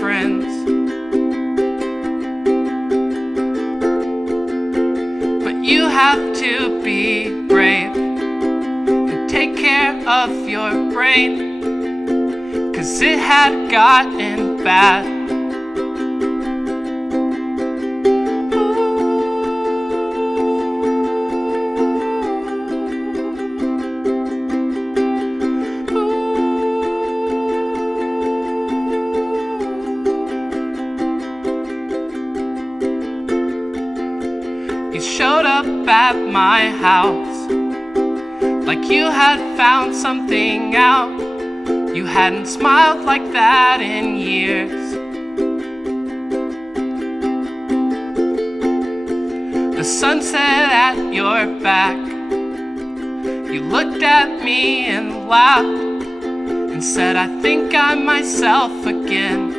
friends. But you have to be brave and take care of your brain, 'cause it had gotten bad. You showed up at my house like you had found something out. You hadn't smiled like that in years. The sun set at your back. You looked at me and laughed and said, I think I'm myself again.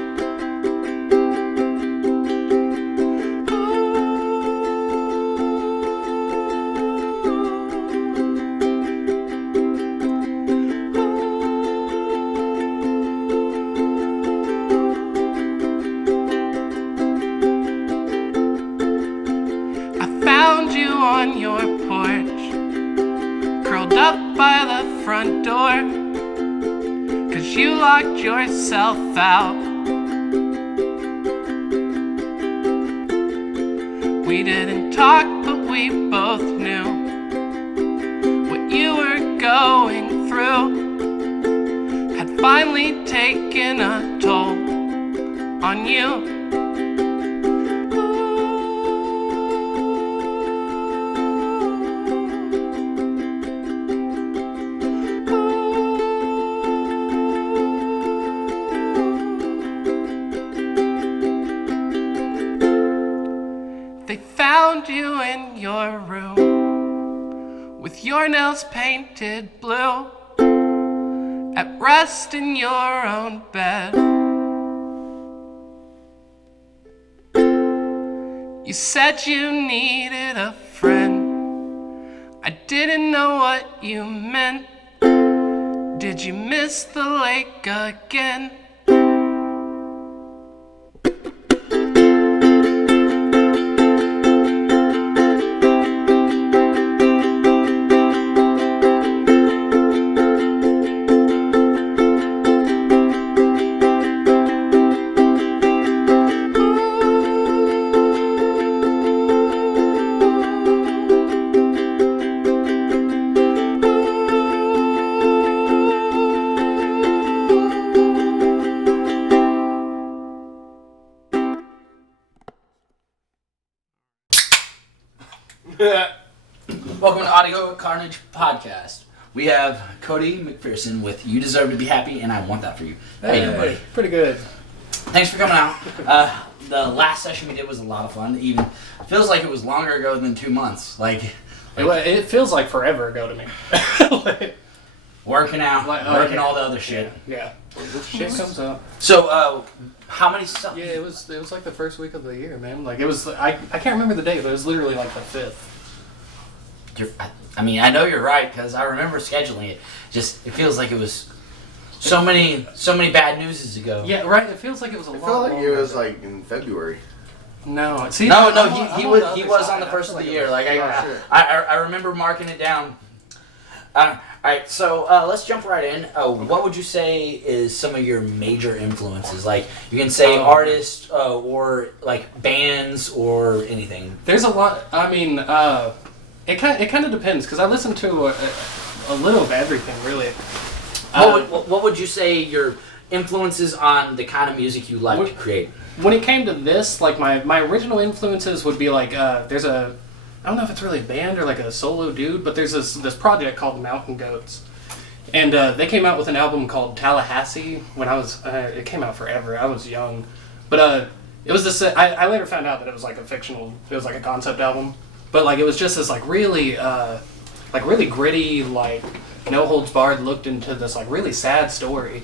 Found you on your porch, curled up by the front door, 'cause you locked yourself out. We didn't talk, but we both knew what you were going through had finally taken a toll on you. They found you in your room with your nails painted blue, at rest in your own bed. You said you needed a friend. I didn't know what you meant. Did you miss the lake again? Welcome to Audio Carnage podcast. We have Cody McPherson with You Deserve to Be Happy and I Want That For You. How you doing, buddy? Pretty good. Thanks for coming out. The last session we did was a lot of fun. Even feels like it was longer ago than 2 months. It feels like forever ago to me. Working out, working all the other shit. Yeah. Shit comes up. So, how many songs? Yeah, it was like the first week of the year, man. Like it was. I can't remember the date, but it was literally like the 5th. I mean, I know you're right because I remember scheduling it. Just it feels like it was so many bad newses ago. Yeah, right. It feels like it was a lot. I felt like it was like in February. No, see, he was on the first of the year. I remember marking it down. All right, so let's jump right in. What would you say is some of your major influences? Like you can say artists or like bands or anything. There's a lot. I mean, it kind of depends because I listen to a little of everything, really. What would you say your influences on the kind of music you like to create? When it came to this, like my original influences would be like there's a, I don't know if it's really a band or like a solo dude, but there's this project called Mountain Goats, and they came out with an album called Tallahassee when I was it came out forever. I was young, but it was this. I later found out that it was like it was like a concept album, but like it was just this like really gritty, like no holds barred looked into this like really sad story.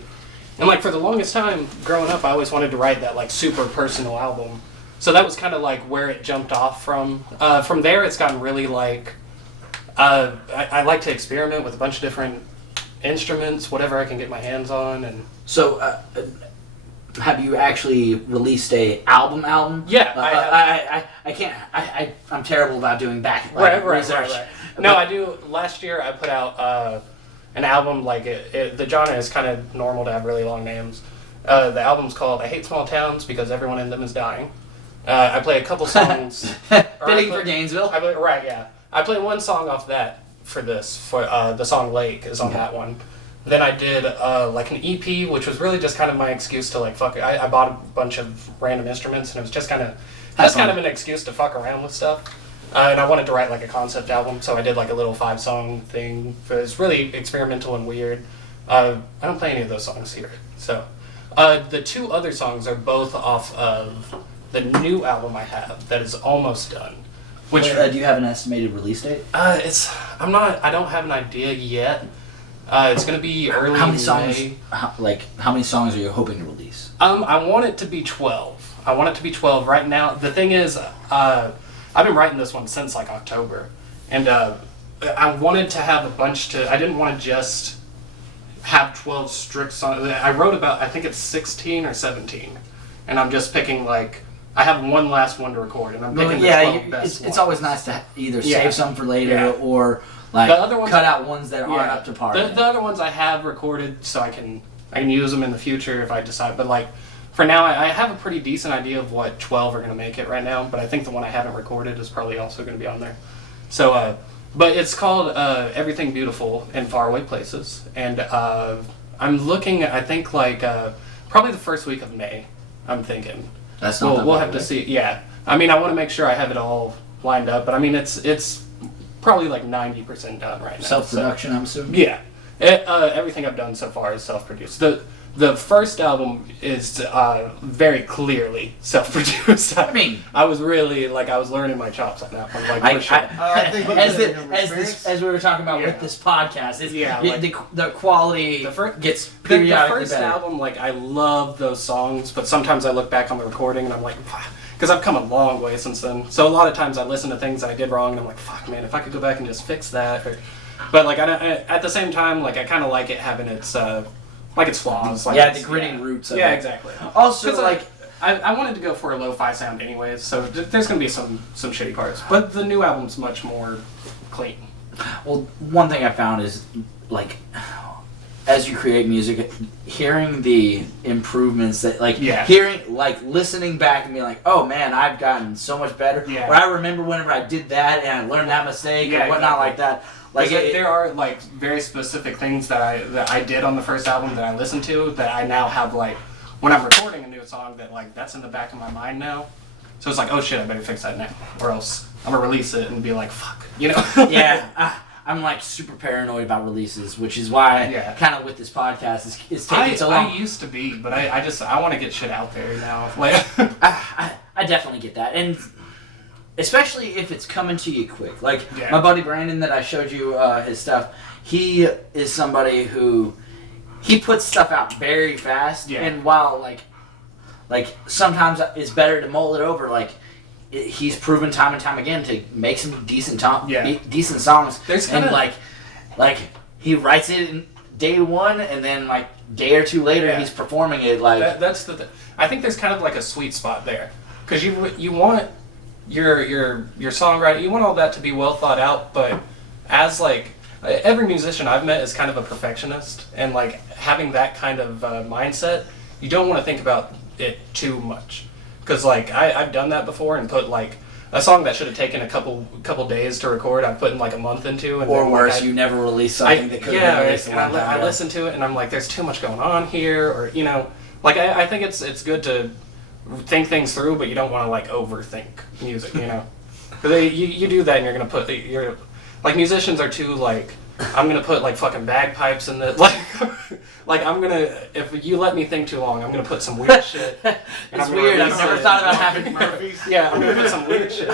And like for the longest time growing up, I always wanted to write that like super personal album. So that was kind of like where it jumped off from. From there, it's gotten really like I like to experiment with a bunch of different instruments, whatever I can get my hands on. And so have you actually released a album? Yeah, I can't. I'm terrible about doing back Right. No, I do. Last year I put out an album. Like the genre is kind of normal to have really long names. The album's called "I Hate Small Towns Because Everyone in Them Is Dying." I play a couple songs. Fitting for Gainesville. I play one song off that for this. For the song "Lake" is on that one. Then I did like an EP, which was really just kind of my excuse to like fuck it. I bought a bunch of random instruments, and it was just kind of an excuse to fuck around with stuff. And I wanted to write like a concept album, so I did like a little 5-song thing. It's really experimental and weird. I don't play any of those songs here. So the 2 other songs are both off of the new album I have that is almost done. Which do you have an estimated release date? I don't have an idea yet. It's gonna be early. How many songs? How many songs are you hoping to release? I want it to be 12. I want it to be 12 right now. The thing is, I've been writing this one since like October, and I wanted to have a bunch to. I didn't want to just have 12 strict songs. I wrote about, I think it's 16 or 17, and I'm just picking like. I have one last one to record, and I'm picking the 12 best it's always nice to either save some for later or like the other ones, cut out ones that aren't up to par. The other ones I have recorded, so I can use them in the future if I decide. But like for now, I have a pretty decent idea of what 12 are going to make it right now. But I think the one I haven't recorded is probably also going to be on there. So, but it's called "Everything Beautiful in Faraway Places," and I'm looking. I think like probably the first week of May. I'm thinking. That's not. We'll have to see. Yeah, I mean, I want to make sure I have it all lined up. But I mean, it's probably like 90% done right now. Self-production, I'm assuming? Yeah. Everything I've done so far is self-produced. The first album is very clearly self-produced. I mean, I was really, like, I was learning my chops on that one. Like, for sure. I think as we were talking about with this podcast, the quality gets the periodically first better. album, like, I love those songs, but sometimes I look back on the recording and I'm like, because I've come a long way since then. So a lot of times I listen to things that I did wrong and I'm like, fuck, man, if I could go back and just fix that. But, like, at the same time, like, I kind of like it having its... like its flaws. Like the gritty roots of it. Yeah, exactly. Also, like, I wanted to go for a lo-fi sound anyways, so there's going to be some shitty parts. But the new album's much more clean. Well, one thing I found is, like, as you create music, hearing the improvements that, like, hearing, like, listening back and being like, oh, man, I've gotten so much better. Yeah. Or I remember whenever I did that and I learned that mistake or whatnot like that. Like there are like very specific things that I did on the first album that I listened to that I now have like when I'm recording a new song that like that's in the back of my mind now. So it's like, oh shit, I better fix that now, or else I'm gonna release it and be like, fuck, you know? I'm like super paranoid about releases, which is why kind of with this podcast is taking so long. I used to be, but I want to get shit out there now. Like I definitely get that, and especially if it's coming to you quick. Like, my buddy Brandon that I showed you his stuff, he is somebody who, he puts stuff out very fast, and while, like sometimes it's better to mull it over, like, he's proven time and time again to make some decent songs. There's and, like, he writes it in day one, and then, like, day or two later, he's performing it, like... That's the thing. I think there's kind of, like, a sweet spot there. Because you want... your songwriting, you want all that to be well thought out, but as like every musician I've met is kind of a perfectionist, and like having that kind of mindset, you don't want to think about it too much, because like I've done that before and put like a song that should have taken a couple days to record, I've put in like a month into, and or then, worse, like, you never release something that could have been released. And I listen to it and I'm like, there's too much going on here, or you know, like I think it's good to think things through, but you don't want to like overthink music, you know. Because you do that and you're gonna put like musicians are too like, I'm gonna put like fucking bagpipes in the like I'm gonna, if you let me think too long, I'm gonna put some weird shit. It's weird. I've never thought about having Yeah, I'm gonna put some weird shit.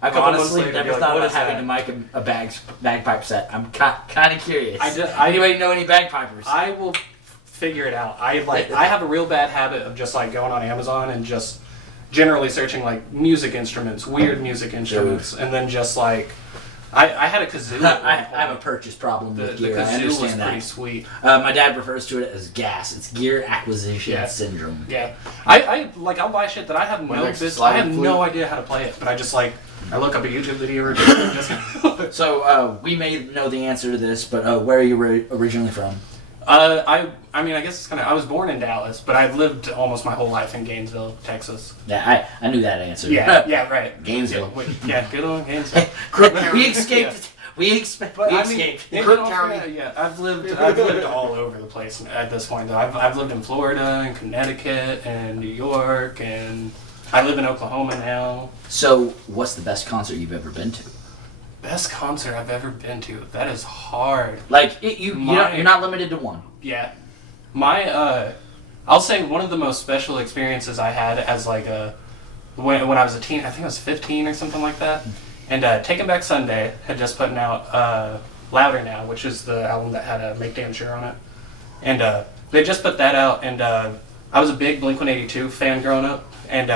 I've honestly never thought about having to mic a bagpipe set. I'm kind of curious. Anybody know any bagpipers? I will figure it out. I have a real bad habit of just like going on Amazon and just generally searching like music instruments, weird music instruments, and then just like I had a kazoo. At one I point. have a purchase problem The with gear. I kazoo was understand pretty that. sweet. My dad refers to it as GAS. It's gear acquisition Yeah. syndrome. Yeah, I like I'll buy shit that I have My no next business. I sliding have flute. no idea how to play it, but I just like I look up a YouTube video or just. So we may know the answer to this, but where are you originally from? I mean I guess it's kind of I was born in Dallas, but I've lived almost my whole life in Gainesville, Texas. Yeah, I knew that answer. Yeah, right. Gainesville. Yeah, good old Gainesville. We escaped. Yeah. We But I escaped. mean, Cook in all County. fairness, yeah, I've lived all over the place at this point. Though I've lived in Florida and Connecticut and New York, and I live in Oklahoma now. So, what's the best concert you've ever been to? Best concert I've ever been to. That is hard. Like you're not limited to one. Yeah, my I'll say one of the most special experiences I had as like when I was a teen. I think I was 15 or something like that. And Taking Back Sunday had just put out Louder Now, which is the album that had Make Damn Sure on it. And they just put that out, and I was a big Blink-182 fan growing up. And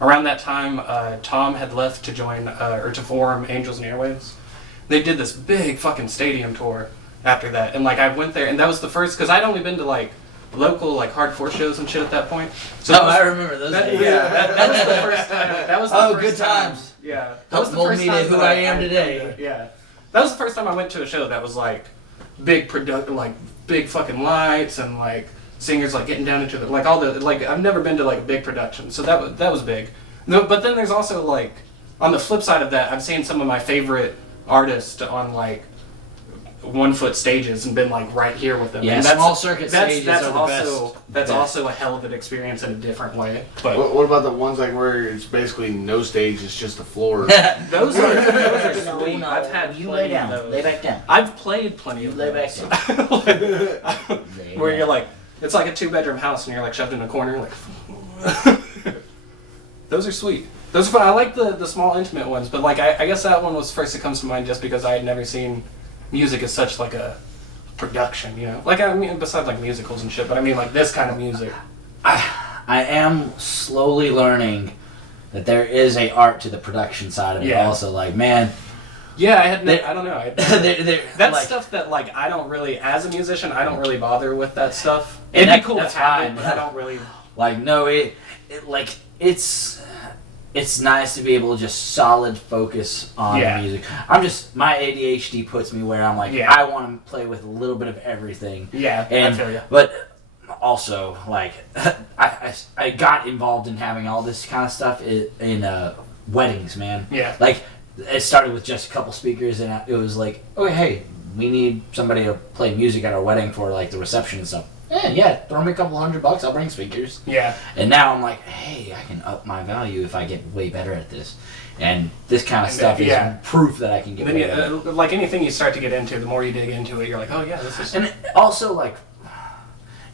around that time, Tom had left to join, or to form Angels and Airwaves. They did this big fucking stadium tour after that. And like I went there, and that was the first, because I'd only been to like local like hardcore shows and shit at that point. So that was, I remember those days. that was the first time. That was the Oh, first good time. times. Yeah, that was the Mold first me to time who that I am today. Yeah, that was the first time I went to a show that was like big like big fucking lights and like singers like getting down into the like all the like I've never been to like a big production, so that was big. No, but then there's also like on the flip side of that, I've seen some of my favorite artists on like 1 foot stages and been like right here with them. Yeah, and small circuit stages that's are the also best. that's Best. also a hell of an experience in a different way. But What about the ones like where it's basically no stage, it's just the floor? those are sweet. No, I've had you plenty lay down. of those. Lay back down. I've played plenty You of lay those. back down. Where you're like, it's like a 2-bedroom house and you're like shoved in a corner. Like, those are sweet. Those are fun. I like the small intimate ones, but like I guess that one was first that comes to mind just because I had never seen music as such like a production, you know. Like I mean, besides like musicals and shit, but I mean like this kind of music. I am slowly learning that there is a art to the production side of it. Yeah. Also, like man, Yeah, I They- don't know. that's That's stuff that like I don't really, as a musician, I don't really bother with that stuff. And It'd be that- cool to that's have fine. it, but I don't really. Like no, it's nice to be able to just solid focus on Yeah. the music. My ADHD puts me where I'm like Yeah. I want to play with a little bit of everything. Yeah, And I feel you. but also like I got involved in having all this kind of stuff in weddings, man. Yeah. Like it started with just a couple speakers, and it was like, okay, hey, we need somebody to play music at our wedding for like the reception and stuff. Yeah, throw me a couple $100, I'll bring speakers. Yeah. And now I'm like, hey, I can up my value if I get way better at this. And this kind of And stuff yeah. is proof that I can get Then way you, better. like anything you start to get into, the more you dig into it, you're like, oh yeah, this is. And also, like,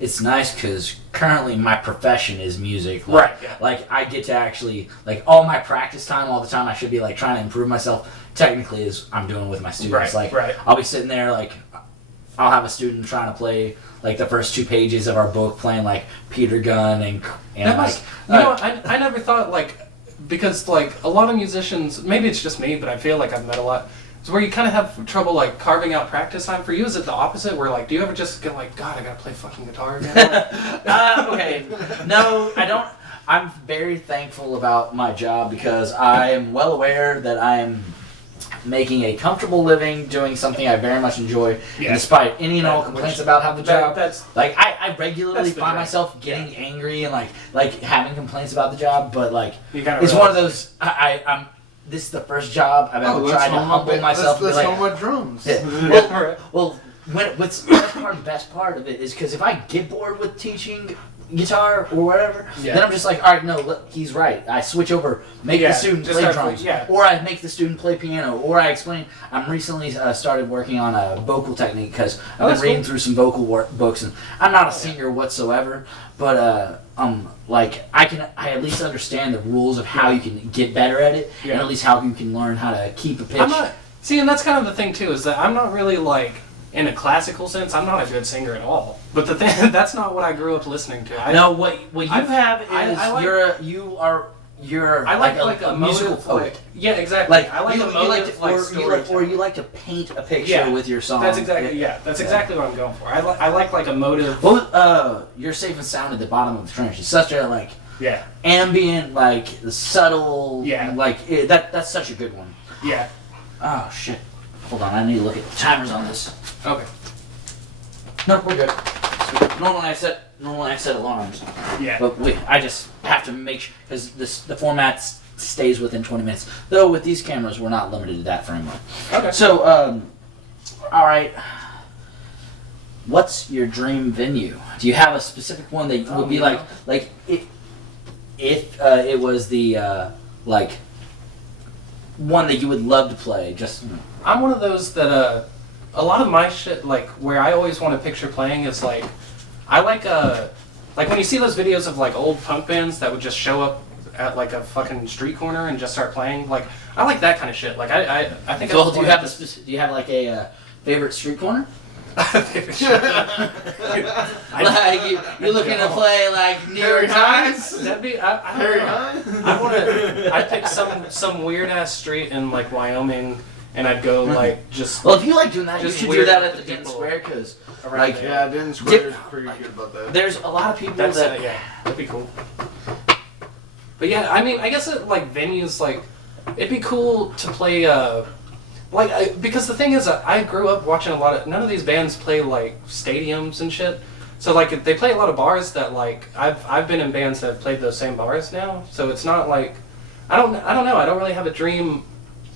it's nice because currently my profession is music. Like, Right, yeah. Like, I get to actually, like, all my practice time, all the time, I should be, like, trying to improve myself. Technically, is I'm doing with my students. Right, like, right. I'll be sitting there, like, I'll have a student trying to play, like, the first 2 pages of our book, playing, like, Peter Gunn and That like, must, you know, I never thought like, because like a lot of musicians, maybe it's just me, but I feel like I've met a lot. It's where you kind of have trouble like carving out practice time. For you, is it the opposite? Where like, do you ever just get like, God, I gotta play fucking guitar again? Okay. No, I don't. I'm very thankful about my job because I am well aware that I am making a comfortable living doing something I very much enjoy. Yeah. And despite any and all complaints about how the job, That's like I regularly that's the find dream. myself getting angry and like having complaints about the job, but like you gotta it's one of realize- those. I'm. This is the first job I've ever tried to humble myself. Let's and be home like, my drums. yeah. Well, what's the best part of it is because if I get bored with teaching guitar or whatever, Yeah. then I'm just like, all right, no, look, he's right. I switch over, make Yeah, the student just play start drums, yeah. or I make the student play piano, or I explain. I'm recently started working on a vocal technique because I've been that's reading cool. through some vocal books, and I'm not a singer whatsoever, but like I at least understand the rules of how you can get better at it, Yeah. and at least how you can learn how to keep a pitch. I'm not. See, and that's kind of the thing too, is that I'm not really like, in a classical sense, I'm not a good singer at all. But the thing, that's not what I grew up listening to. No, what you have is I like- you're I like a musical motive, poet. yeah, exactly. Like I like you, a you motive, like to, like or you like to paint a picture Yeah, with your song. That's exactly That's exactly what I'm going for. I like a motive. Well, you're safe and sound at the bottom of the trench. It's such a like Yeah. ambient, like subtle. Yeah. Like that's such a good one. Yeah. Oh shit! Hold on, I need to look at the timers on this. Okay. No, we're good. Normally I set alarms. Yeah. But I just have to make sure because the format stays within 20 minutes. Though with these cameras, we're not limited to that framework. Okay. So, all right. What's your dream venue? Do you have a specific one that would be like if it was the like one that you would love to play? Just I'm one of those that a lot of my shit, like where I always want to picture playing is like I like when you see those videos of like old punk bands that would just show up at like a fucking street corner and just start playing. Like I like that kind of shit. Like I think. Well, do you have like a favorite street corner? Like you're looking to play like New York Times? That'd be I'd pick some weird ass street in like Wyoming, and I'd go like just. Well, if you like doing that, you just should do weird that at the people Denton Square because around there. Yeah, Denton Square is pretty good about that. there's a lot of people That's that yeah, that'd be cool. But yeah, I mean, I guess like venues like it'd be cool to play because the thing is I grew up watching none of these bands play like stadiums and shit. So like they play a lot of bars that like I've been in bands that have played those same bars now. So it's not like I don't know, I don't really have a dream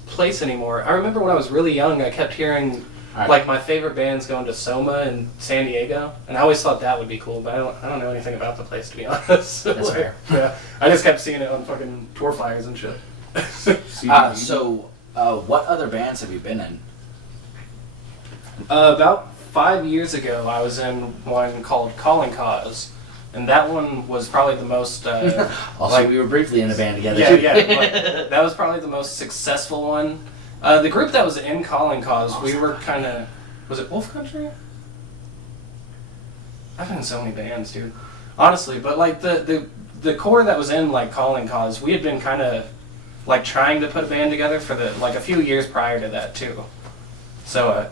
place anymore. I remember when I was really young I kept hearing like my favorite bands going to Soma in San Diego, and I always thought that would be cool, but I don't know anything about the place to be honest. That's fair. Yeah, I just kept seeing it on fucking tour flyers and shit. What other bands have you been in? About 5 years ago, I was in one called Calling Cause, and that one was probably the most. Also, we were briefly in a band together. Yeah, too. yeah. That was probably the most successful one. The group that was in Calling Cause, we were kind of. Was it Wolf Country? I've been in so many bands, dude. Honestly, but like the core that was in like Calling Cause, we had been kind of like trying to put a band together for a few years prior to that too. So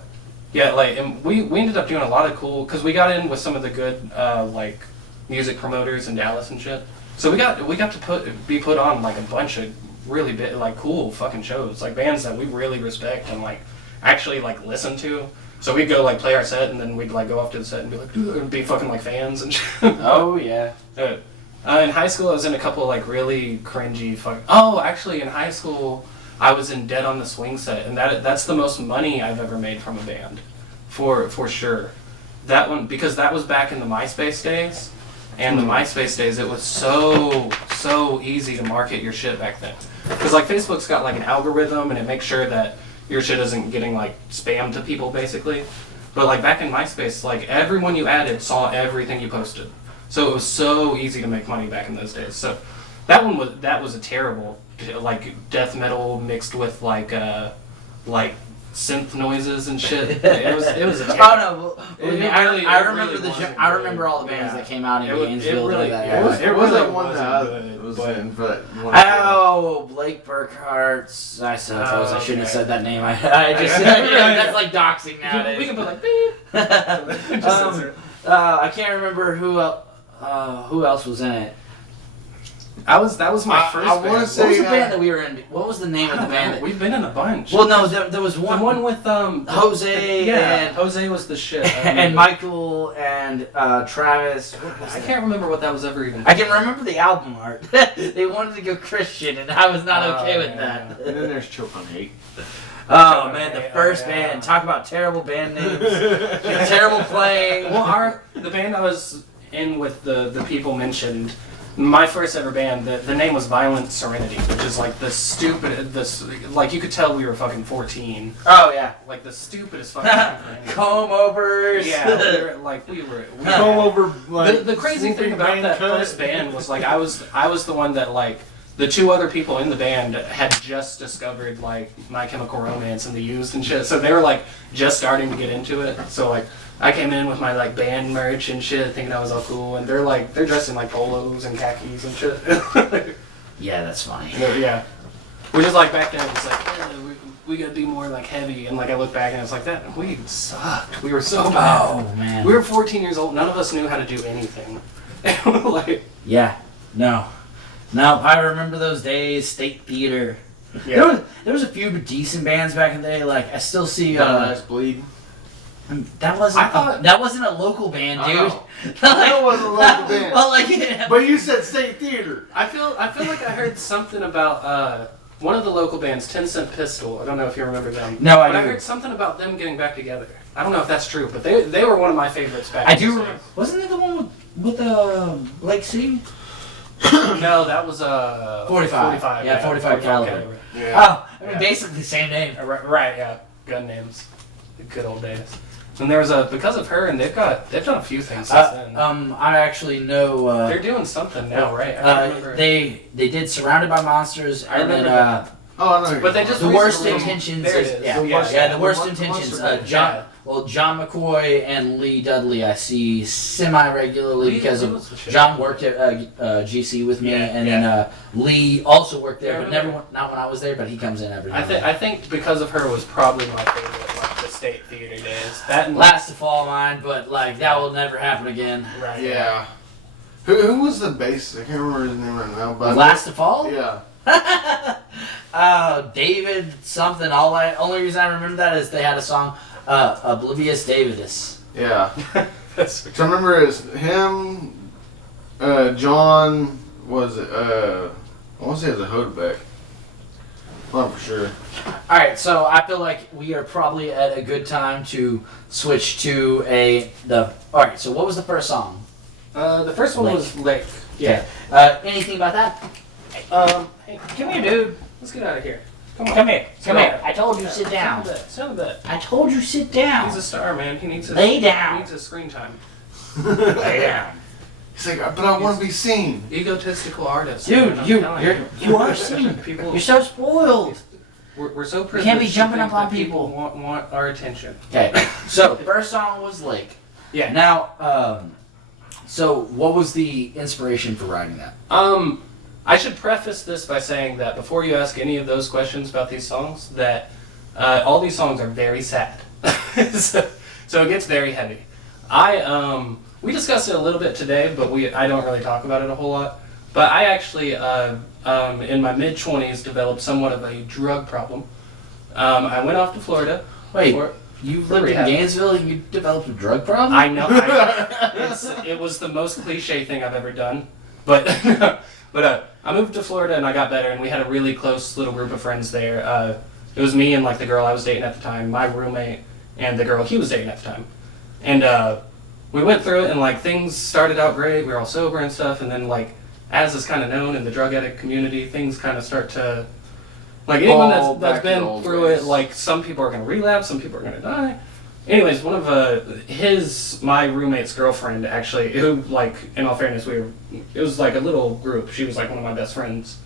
yeah, like and we ended up doing a lot of cool because we got in with some of the good like music promoters in Dallas and shit. So we got to be put on like a bunch of really big like cool fucking shows, like bands that we really respect and like actually like listen to. So we'd go like play our set and then we'd like go off to the set and be like and be fucking like fans and shit. Oh yeah. In high school, I was in a couple like really cringy Oh, actually, in high school, I was in Dead on the Swing set, and that's the most money I've ever made from a band, for sure. That one because that was back in the MySpace days, and the MySpace days it was so easy to market your shit back then. Because like Facebook's got like an algorithm, and it makes sure that your shit isn't getting like spammed to people basically. But like back in MySpace, like everyone you added saw everything you posted. So it was so easy to make money back in those days. So that was a terrible like death metal mixed with like synth noises and shit. It was a terrible. Oh no! I remember all the bands that came out in Gainesville. It was like one that was in, but Blake Burkhart's. I suppose I shouldn't have said that name. I just that's like doxing nowadays. We can put like beep. I can't remember who else was in it. That was my first band. What was the band that we were in? What was the name of the band? We've been in a bunch. Well, no, there was one. The one with Jose. And Jose was the shit. And Michael and Travis. I can't remember what that was ever even. I can remember the album art. They wanted to go Christian, and I was not okay with that. And then there's Choke on Hate. Oh man, the first band. Talk about terrible band names. Terrible playing. Well, the band I was in with the people mentioned. My first ever band, the name was Violent Serenity, which is like like you could tell we were fucking 14. Oh yeah. Like the stupidest fucking comb overs. Yeah, we were comb over. Like, the crazy thing about that first band was like I was the one that like the two other people in the band had just discovered like My Chemical Romance and The Used and shit, so they were like just starting to get into it. So like I came in with my like band merch and shit, thinking I was all cool, and they're dressed in like polos and khakis and shit. Yeah, that's funny. Yeah. Which is like back then, it's like, yeah, we gotta be more like heavy. And like I look back and it's like that. We sucked. We were so bad. Oh, man. We were 14 years old. None of us knew how to do anything. Like, Yeah. No, I remember those days. State Theater. yeah. There was a few decent bands back in the day. Like I still see. Nice Bleed. That wasn't. I thought- that wasn't a local band, I dude. know. That wasn't a local band. Well, like, yeah. But you said State Theater. I feel like I heard something about one of the local bands, 10 Cent Pistol. I don't know if you remember them. No, I But I do. heard something about them getting back together. I don't know if that's true, but they were one of my favorites back I in do the remember. Wasn't it the one with the Lake City? No, that was 45. Yeah, 45 caliber. Yeah. Oh, I mean, Yeah. basically the same name. Right, yeah. Gun names. The good old days. And there was because of her, and they've done a few things since then. I actually know. They're doing something now, right? I can't remember. They did Surrounded by Monsters, I and then remember that. Oh, no. But they just The Worst recently- Intentions. There it is. Yeah, The yeah, Worst- yeah, the Worst the Intentions. Worst- John McCoy and Lee Dudley I see semi-regularly Lee because was the of shit. John worked at GC with me, Yeah, and yeah. then Lee also worked there, Yeah, I but never remember. not when I was there. But he comes in every. now and then. I think because of her was probably my favorite, like the State Theater days. That and Last to fall mine, but like that will never happen again. right. Yeah. Who was the bass? I can't remember his name right now. But Last to fall. Yeah. David something. Only reason I remember that is they had a song, Oblivious Davidus. Yeah. That's So I remember it's him, John, was it, I want to say it was a Hodebeck. Not for sure. All right, so I feel like we are probably at a good time to switch to All right, so what was the first song? the first one Lake. was Lake. Yeah. Anything about that? Hey, Come here, dude. let's get out of here. Come on. Come here. Come here. I told you sit down. Sit on the bed. I told you sit down. He's a star, man. He needs his Lay down. He needs his screen time. Lay down. He's like, but I want to be seen. Egotistical artist. Dude, man, I'm you telling you are seen. People, You're so spoiled. we're so You privileged. can't be to jumping think up on that people. Want our attention. Okay, so first song was Lake. Yeah. Now, so what was the inspiration for writing that? I should preface this by saying that before you ask any of those questions about these songs, that all these songs are very sad. so it gets very heavy. We discussed it a little bit today, but I don't really talk about it a whole lot. But I actually, in my mid-20s, developed somewhat of a drug problem. I went off to Florida. Wait, for- you lived in rehab. Gainesville and you developed a drug problem? I know. It was the most cliche thing I've ever done. But I moved to Florida and I got better, and we had a really close little group of friends there. It was me and like the girl I was dating at the time, my roommate, and the girl he was dating at the time. And we went through it, and like things started out great. We were all sober and stuff, and then like as is kind of known in the drug addict community, things kind of start to like anyone Fall that's back to been the old through ways. it. Like some people are gonna relapse, some people are gonna die. Anyways, one of my roommate's girlfriend actually, who like in all fairness, it was like a little group. She was like one of my best friends.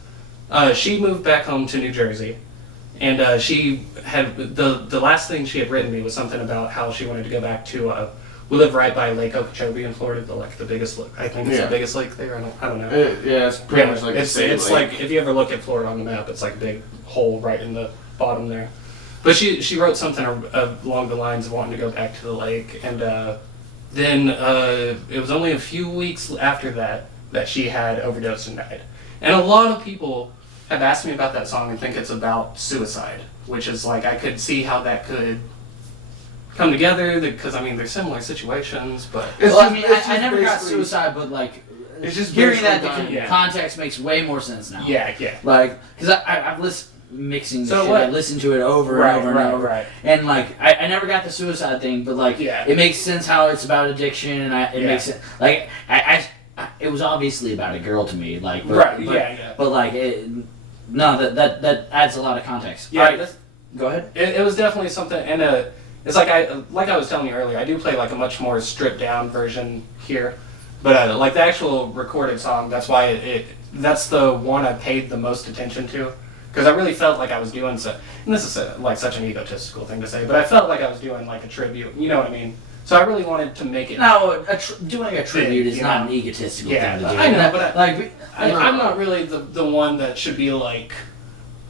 She moved back home to New Jersey, and she had the last thing she had written me was something about how she wanted to go back to. We live right by Lake Okeechobee in Florida, the biggest lake. I think it's Yeah. the biggest lake there. I don't know. Yeah, it's pretty much like a it's state lake. like if you ever look at Florida on the map, it's like a big hole right in the bottom there. But she wrote something along the lines of wanting to go back to the lake, and then it was only a few weeks after that she had overdosed and died. And a lot of people have asked me about that song and think it's about suicide, which is like I could see how that could come together because I mean they're similar situations, but It's well, just- I it's I just never got basically- suicide, but like, It's just hearing that basically the dying. Yeah. context makes way more sense now. yeah. Like, because I've listened mixing the So shit. what- I listened to it over and over and over. right. And like, I never got the suicide thing, but like, Yeah. it makes sense how it's about addiction, and it Yeah. makes it like it was obviously about a girl to me, like, but, Right, but, yeah. but like, that adds a lot of context. Yeah, All right, that's- go ahead. It was definitely something, and it's like I was telling you earlier, I do play like a much more stripped down version here, but like the actual recorded song, that's why that's the one I paid the most attention to, because I really felt like I was doing so. And this is like such an egotistical thing to say, but I felt like I was doing like a tribute. You know what I mean? So I really wanted to make it. No, doing a tribute is you not know? an egotistical Yeah, thing to do. I know, but I'm I'm not really the one that should be like.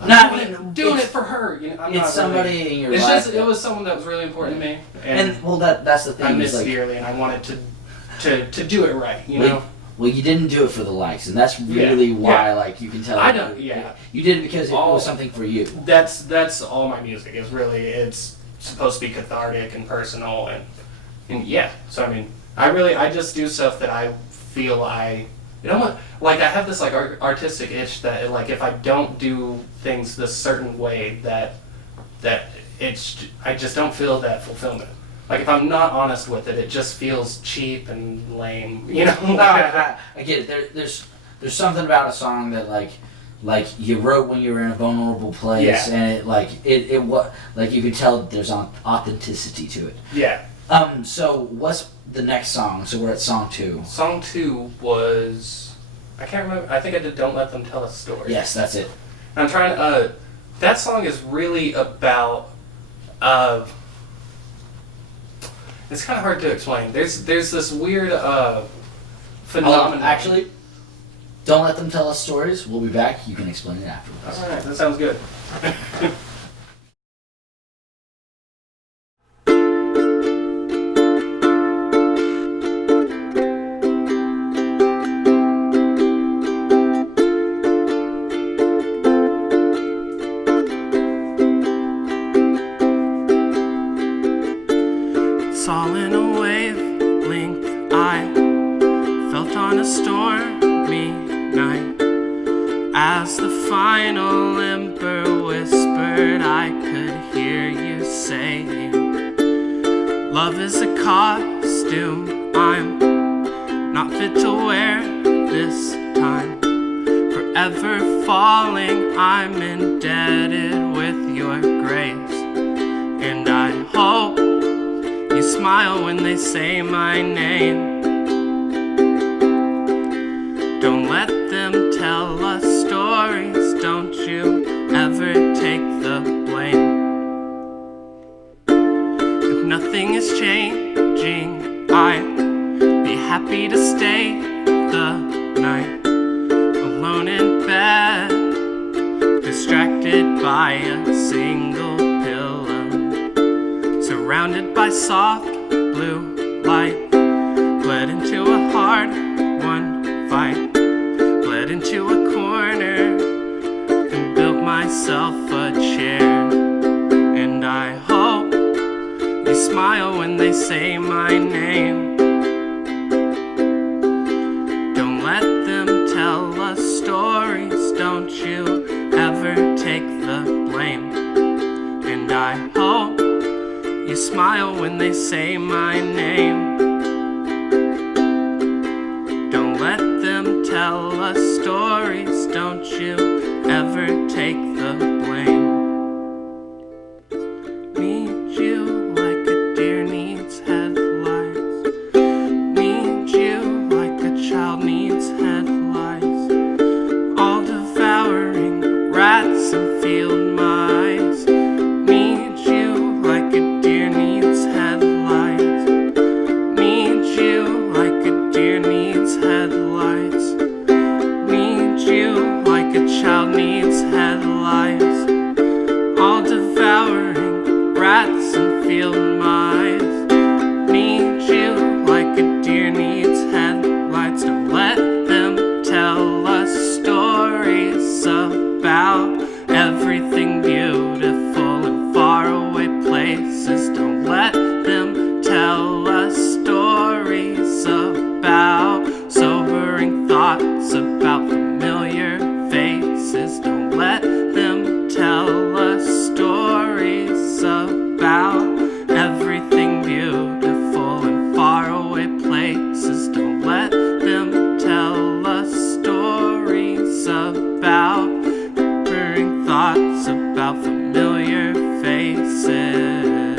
not doing it for her. You know, I'm it's not somebody really, in your it's life. just it was someone that was really important to me, and well, that's the thing. I miss like, dearly, and I wanted to do it right. You know. Well, you didn't do it for the likes, and that's really why. Like, you can tell. I don't. Yeah. You did it because it was something for you. That's all my music is really. It's supposed to be cathartic and personal, and yeah. So I mean, I just do stuff that I feel like I have this like artistic itch that like if I don't do things this certain way that I just don't feel that fulfillment. Like if I'm not honest with it, it just feels cheap and lame, you know. No, I get it. There's something about a song that like you wrote when you were in a vulnerable place, and it what like you could tell that there's authenticity to it. Yeah. So what's the next song? So we're at song 2. Song 2 was I can't remember. I think I did "Don't Let Them Tell Us Stories." Yes, that's it. I'm trying to. That song is really about. It's kind of hard to explain. There's this weird phenomenon. Actually, don't let them tell us stories. We'll be back. You can explain it afterwards. All right, that sounds good. All in a wavelength I felt on a stormy night. As the final ember whispered, I could hear you saying, love is a costume I'm not fit to wear this time. Forever falling, I'm indebted with your grace. And I hope you smile when they say my name. Don't let them tell us stories. Don't you ever take the blame. If nothing is changing, I'd be happy to stay the night. Alone in bed, distracted by a single pillow. Surrounded by soft blue light, bled into a hard-won fight, bled into a corner, and built myself a chair. And I hope you smile when they say my name. Don't let them tell us stories, don't you ever take the blame. And I hope you smile when they say my name. Don't let them tell us stories. Don't you ever take the blame. Need you like a deer needs headlights. Need you like a child needs headlights. All devouring rats and field mice. Need you like a deer needs headlights. Need you like a deer needs headlights. Need you like a child needs headlights. All devouring rats and field mice. Need you like a deer needs headlights. Don't let them tell us stories about everything beautiful and faraway places. Don't let them tell us stories about sobering thoughts about familiar faces. Don't let them tell us stories about everything beautiful and faraway places. Don't let them tell us stories about sobering thoughts about familiar faces.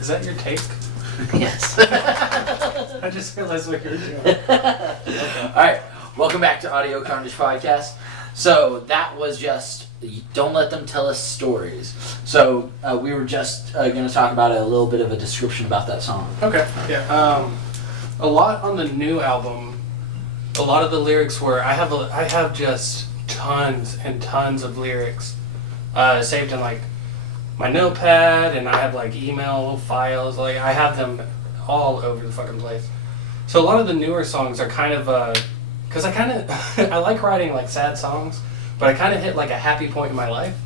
Is that your take? Yes. I just realized what you were doing. Alright, welcome back to Audio Carnage Podcast. So that was just don't let them tell us stories. So we were just going to talk about a little bit of a description about that song. Okay. Yeah. A lot on the new album. A lot of the lyrics were I have just tons and tons of lyrics saved in like my notepad, and I have like email files. Like I have them all over the fucking place. So a lot of the newer songs are kind of because I kind of I like writing like sad songs, but I kind of hit like a happy point in my life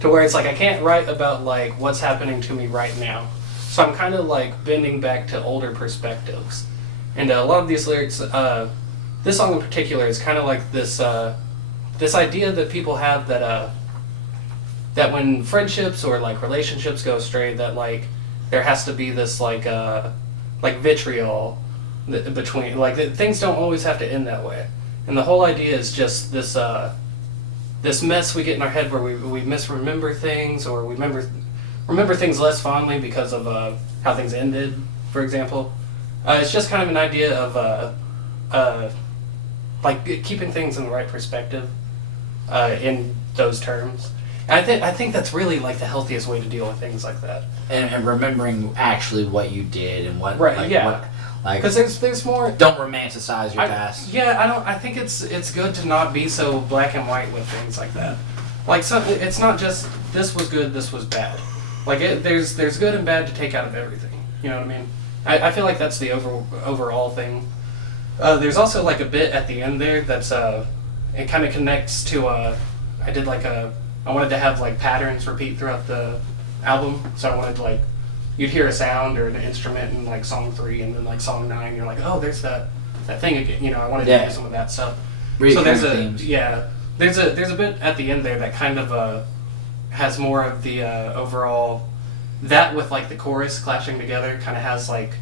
to where it's like I can't write about like what's happening to me right now. So I'm kind of like bending back to older perspectives. And a lot of these lyrics, this song in particular is kind of like this this idea that people have that that when friendships or like relationships go astray, that like there has to be this like vitriol between, like things don't always have to end that way. And the whole idea is just this this mess we get in our head where we misremember things, or we remember things less fondly because of how things ended, for example. It's just kind of an idea of like keeping things in the right perspective in those terms. And I think that's really like the healthiest way to deal with things like that. And remembering actually what you did and what, right? like, Yeah. Because there's more. Don't romanticize your past. Yeah, I think it's good to not be so black and white with things like that. Like it's not just this was good, this was bad. Like there's good and bad to take out of everything. You know what I mean? I feel like that's the overall thing. There's also like a bit at the end there that's it kind of connects to I wanted to have like patterns repeat throughout the album, so I wanted to like you'd hear a sound or an instrument in like song 3, and then like song 9 you're like, oh, there's that thing again. You know, I wanted to do some of that stuff. So there's a bit at the end there that kind of has more of the overall. That with like the chorus clashing together kind of has like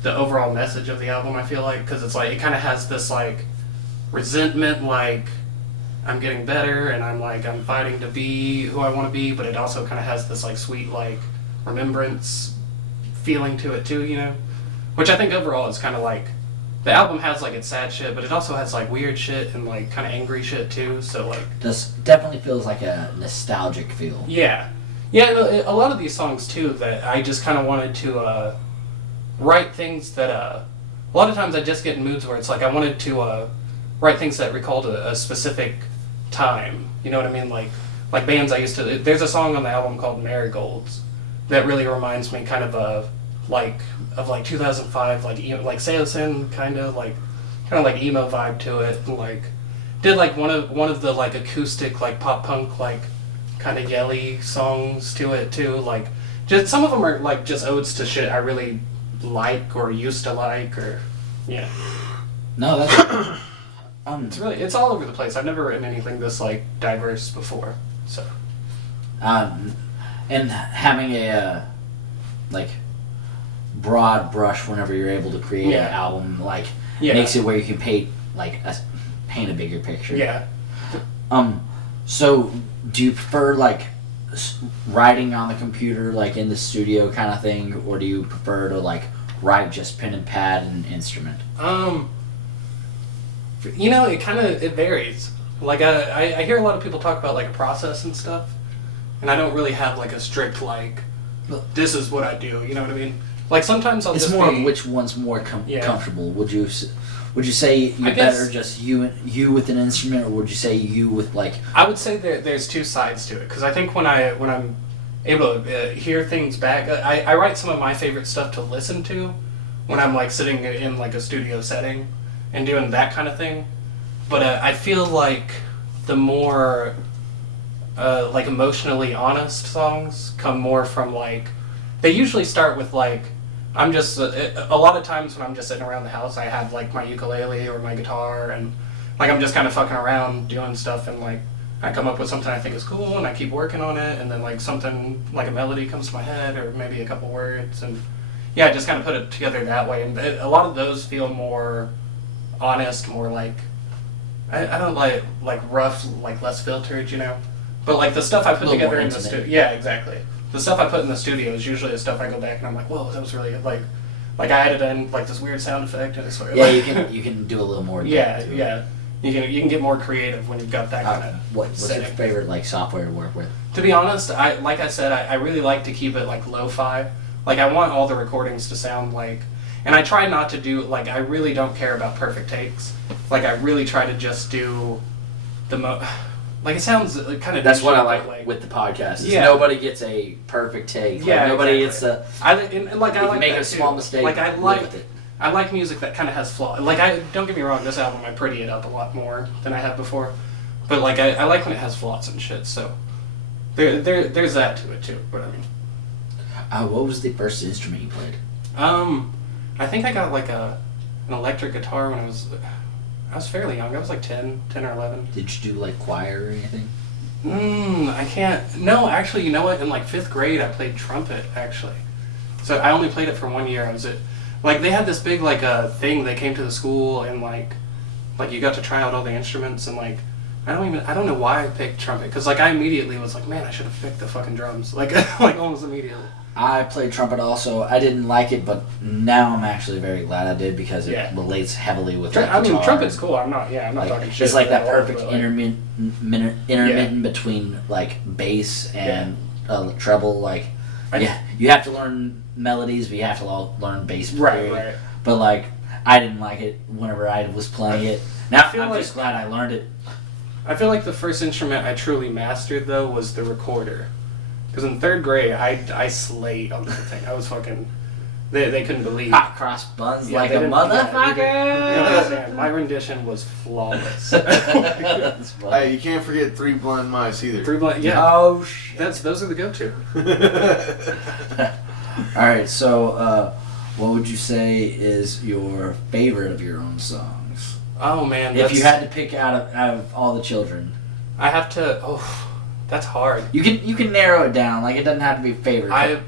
the overall message of the album, I feel like, because it's like it kind of has this like resentment, like I'm getting better and I'm fighting to be who I want to be, but it also kind of has this like sweet like remembrance feeling to it too, you know, which I think overall is kind of like the album has like its sad shit, but it also has like weird shit and like kind of angry shit too. So like this definitely feels like a nostalgic feel. Yeah. Yeah, a lot of these songs too that I just kind of wanted to write things that a lot of times I just get in moods where it's like I wanted to write things that recalled a specific time. You know what I mean? Like bands I used to. There's a song on the album called Marigolds that really reminds me kind of like 2005, like Seosin kind of like emo vibe to it. Like did like one of the like acoustic like pop punk like kind of yelly songs to it too. Like just some of them are like just odes to shit I really like or used to like, or yeah. No, that's it's all over the place. I've never written anything this like diverse before. So and having a like broad brush whenever you're able to create an album like makes it where you can paint a bigger picture. Yeah. So do you prefer like writing on the computer, like in the studio kind of thing, or do you prefer to like write just pen and pad and instrument? You know, it varies. Like I hear a lot of people talk about like a process and stuff, and I don't really have like a strict like this is what I do. You know what I mean? Like sometimes I'll. It's more of which one's more comfortable. Would you say you're better just you with an instrument, or would you say you with like? I would say there's two sides to it, because I think when I'm able to hear things back, I write some of my favorite stuff to listen to when I'm like sitting in like a studio setting and doing that kind of thing. But I feel like the more like emotionally honest songs come more from like they usually start with like. I'm just a lot of times when I'm just sitting around the house, I have like my ukulele or my guitar, and like I'm just kind of fucking around doing stuff, and like I come up with something I think is cool, and I keep working on it, and then like something like a melody comes to my head, or maybe a couple words, and yeah, I just kind of put it together that way. And a lot of those feel more honest, more like I don't like rough, like less filtered, you know. But like the stuff I put together in the studio, yeah, exactly. The stuff I put in the studio is usually the stuff I go back and I'm like, whoa, that was really like I added in like this weird sound effect and it's sort of you can do a little more. Yeah. You can get more creative when you've got that kind of what's your favorite like software to work with? To be honest, I really like to keep it like lo-fi. Like I want all the recordings to sound like, and I try not to do like I really don't care about perfect takes. Like I really try to just do the like it sounds kind of. That's what I like with the podcast. Is nobody gets a perfect take. Yeah, like, nobody exactly. gets a. I like make that a small too. mistake. Like with it. I like music that kind of has flaws. Like don't get me wrong, this album I pretty it up a lot more than I have before, but like I like when it has flaws and shit. So there's that to it too. But I mean, what was the first instrument you played? I think I got like an electric guitar when I was fairly young. I was like 10 or 11. Did you do like choir or anything? I can't. No, actually, you know what? In like 5th grade, I played trumpet. Actually, so I only played it for 1 year. I was at like they had this big like thing. They came to the school and like you got to try out all the instruments and like I don't know why I picked trumpet because like I immediately was like, man, I should have picked the fucking drums like almost immediately. I played trumpet also. I didn't like it, but now I'm actually very glad I did because it relates heavily with like, guitar. Trumpet's cool. I'm not like, talking shit. It's like that perfect all, intermittent between like bass and treble. Like, you have to learn melodies, but you have to learn bass. Right. But like, I didn't like it whenever I was playing it. Now I'm just glad I learned it. I feel like the first instrument I truly mastered though was the recorder. Because in 3rd grade, I slayed on that thing. I was fucking... They couldn't believe. Hot cross buns like a motherfucker! My rendition was flawless. Hey, you can't forget 3 Blind Mice either. 3 Blind... Yeah. Oh, shit. Those are the go-to. Alright, so what would you say is your favorite of your own songs? Oh, man. If you had to pick out of all the children. I have to... Oh... That's hard. You can narrow it down. Like it doesn't have to be a favorite.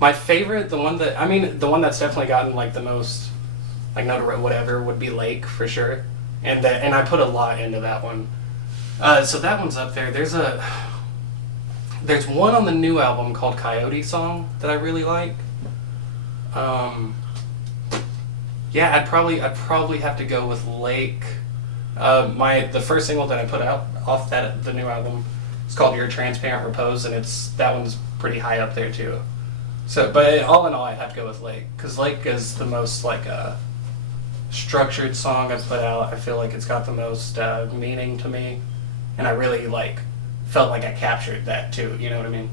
My favorite, the one that's definitely gotten like the most, like notoriety, whatever, would be Lake for sure, and I put a lot into that one. So that one's up there. There's one on the new album called Coyote Song that I really like. Yeah, I'd probably have to go with Lake. The first single that I put out off the new album. It's called Your Transparent Repose, and that one's pretty high up there too. So, but all in all, I'd have to go with Lake, because Lake is the most like structured song I've put out. I feel like it's got the most meaning to me, and I really like felt like I captured that too. You know what I mean?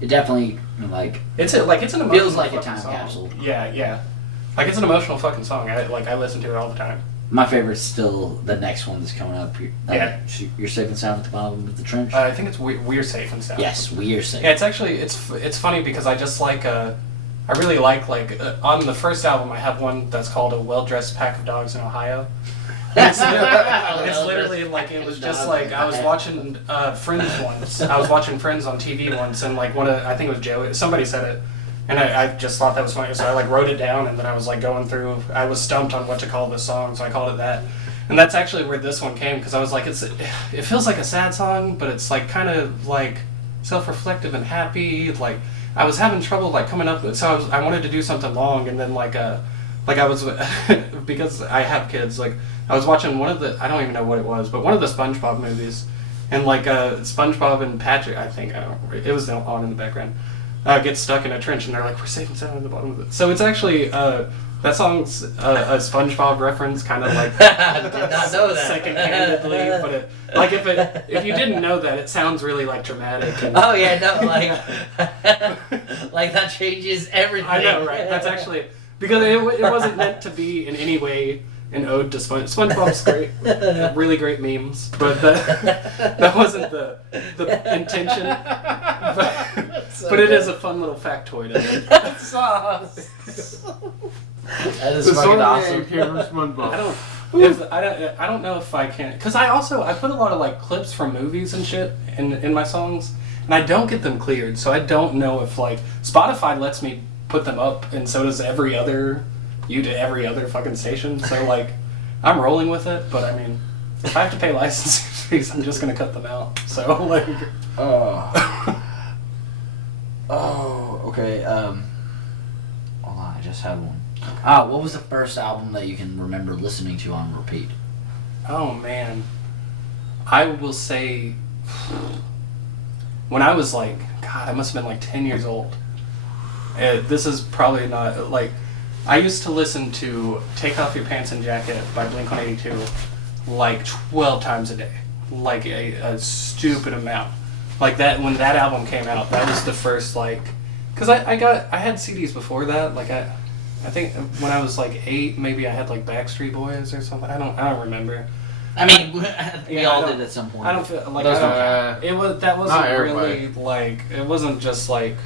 It definitely like it's an emotional feels like a time song. capsule. Yeah. Like it's an emotional fucking song. I listen to it all the time. My favorite's still the next one that's coming up. You're Safe and Sound at the Bottom of the Trench. I think it's We're Safe and Sound. Yes, We're Safe. Yeah, it's actually it's funny because I just like I really like on the first album I have one that's called A Well-Dressed Pack of Dogs in Ohio. It's literally like it was just like I was watching Friends once. I was watching Friends on TV once, and like I think it was Joey. Somebody said it. And I just thought that was funny, so I like wrote it down, and then I was like going through. I was stumped on what to call this song, so I called it that. And that's actually where this one came, because I was like, it feels like a sad song, but it's like kind of like self-reflective and happy. Like I was having trouble like coming up with, so I wanted to do something long, and then like I was because I have kids. Like I was watching one of the I don't even know what it was, but one of the SpongeBob movies, and like SpongeBob and Patrick, I think it was on in the background. Get stuck in a trench, and they're like, "We're safe and sound at the bottom of it." So it's actually that song's a SpongeBob reference, kind of like I did not know that second-handedly. But if you didn't know that, it sounds really like dramatic. And, oh yeah, no, like that changes everything. I know, right? That's actually because it wasn't meant to be in any way an ode to SpongeBob's great, really great memes, but that wasn't the intention. But it is a fun little factoid. That's awesome. That is fucking awesome. I don't know if I can, because I put a lot of like clips from movies and shit in my songs, and I don't get them cleared, so I don't know if like Spotify lets me put them up, and so does every other fucking station. So like, I'm rolling with it, but I mean, if I have to pay license fees, I'm just gonna cut them out. So like, okay. Hold on, I just had one. What was the first album that you can remember listening to on repeat? Oh man, I will say when I was like, God, I must have been like 10 years old. This is probably not like. I used to listen to "Take Off Your Pants and Jacket" by Blink-182 like 12 times a day, like a stupid amount. Like that when that album came out, that was the first like, cause I had CDs before that. Like I think when I was like 8, maybe I had like Backstreet Boys or something. I don't remember. I mean, we all did at some point. I don't feel like that wasn't really like it wasn't just like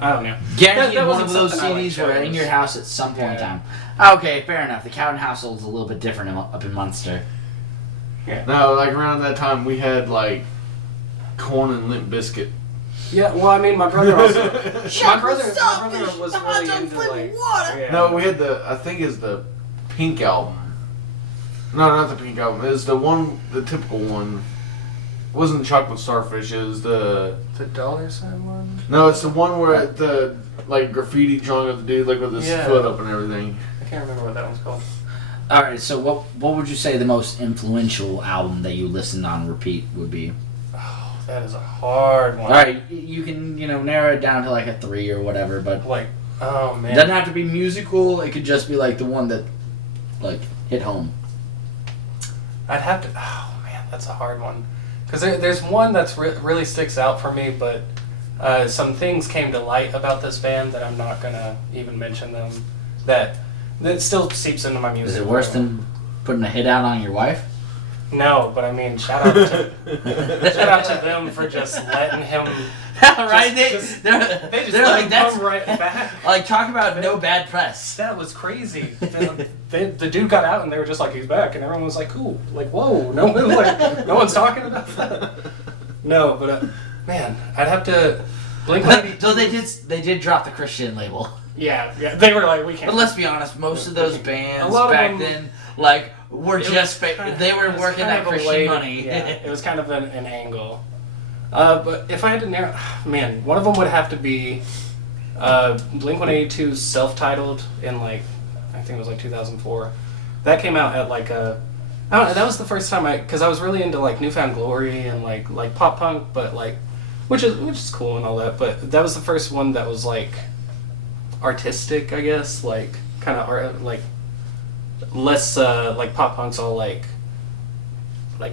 I don't know. Guaranteed that one of wasn't those something I, like, CDs were in chose. your house at some point in Yeah. time. Okay, fair enough. The Cowden household's a little bit different up in Munster. No, like around that time we had like Corn and Limp Bizkit. Yeah, well, I mean, my brother also. my brother was really into like. Yeah. No, we had I think it's the Pink album. No, not the Pink album. It was the typical one. It wasn't the Chocolate Starfish. It was the $$ one. No, it's the one where the like graffiti drawing of the dude like with his Yeah. foot up and everything. I can't remember what that one's called. All right, so what would you say the most influential album that you listened on repeat would be? Oh, that is a hard one. All right, you can narrow it down to like a 3 or whatever, but Like, oh it man. doesn't have to be musical. It could just be like the one that like hit home. I'd have to. Oh man, that's a hard one. Because there's one that's really sticks out for me, but some things came to light about this band that I'm not gonna even mention them. That still seeps into my music. Is it worse than putting a hit out on your wife? No, but I mean, shout out to them for just letting him. Right? They just let him come right back. Like, talk about no bad press. That was crazy. The dude got out and they were just like, he's back, and everyone was like, cool. Like, whoa, no one's talking about that. No, but man, I'd have to. Blink-182. So they did drop the Christian label. Yeah, they were like, we can't. But let's be honest, most of those bands A lot of back them- then, like, were It just was kinda- they were it was working kind that of a Christian way to- money. Yeah, it was kind of an angle. But if I had to narrow, man, one of them would have to be Blink-182's self-titled in like, I think it was like 2004. That came out at like a, I don't know, that was the first time because I was really into like Newfound Glory and like pop punk, but like, which is cool and all that, but that was the first one that was like artistic, I guess, like kind of art, like less like pop punk's all like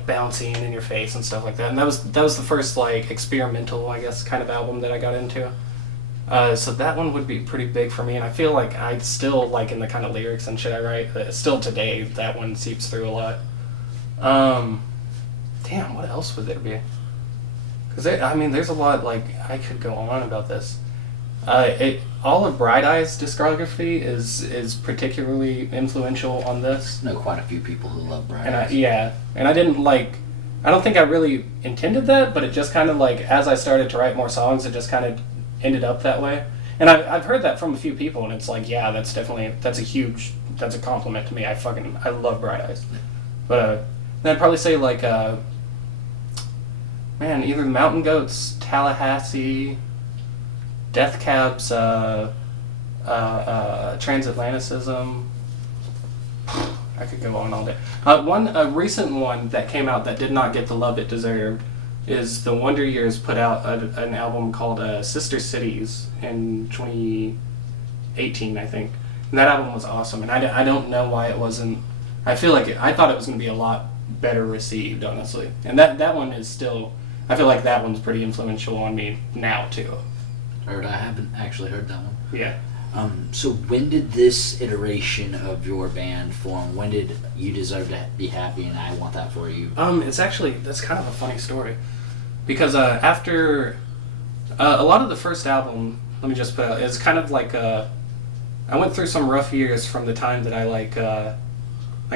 bouncing in your face and stuff like that, and that was the first like experimental, I guess, kind of album that I got into. So that one would be pretty big for me, and I feel like I still like in the kind of lyrics and shit I write. Still today, that one seeps through a lot. Damn, what else would there be? Because I mean, there's a lot. Like I could go on about this. All of Bright Eyes' discography is particularly influential on this. I know quite a few people who love Bright And Eyes. and I didn't like. I don't think I really intended that, but it just kind of like as I started to write more songs, it just kind of ended up that way. And I've heard that from a few people, and it's like, yeah, that's a compliment to me. I love Bright Eyes. But then I'd probably say like man, either Mountain Goats, Tallahassee, Death Cab's Transatlanticism. I could go on all day. A recent one that came out that did not get the love it deserved is the Wonder Years put out an album called Sister Cities in 2018, I think. And that album was awesome, and I don't know why it wasn't. I feel like I thought it was going to be a lot better received, honestly. And that one is still. I feel like that one's pretty influential on me now too. I haven't actually heard that one. Yeah. So when did this iteration of your band form? When did You Deserve to Be Happy and I Want That For You? It's actually, that's kind of a funny story. Because after a lot of the first album, let me just put out, it's kind of like I went through some rough years from the time that I I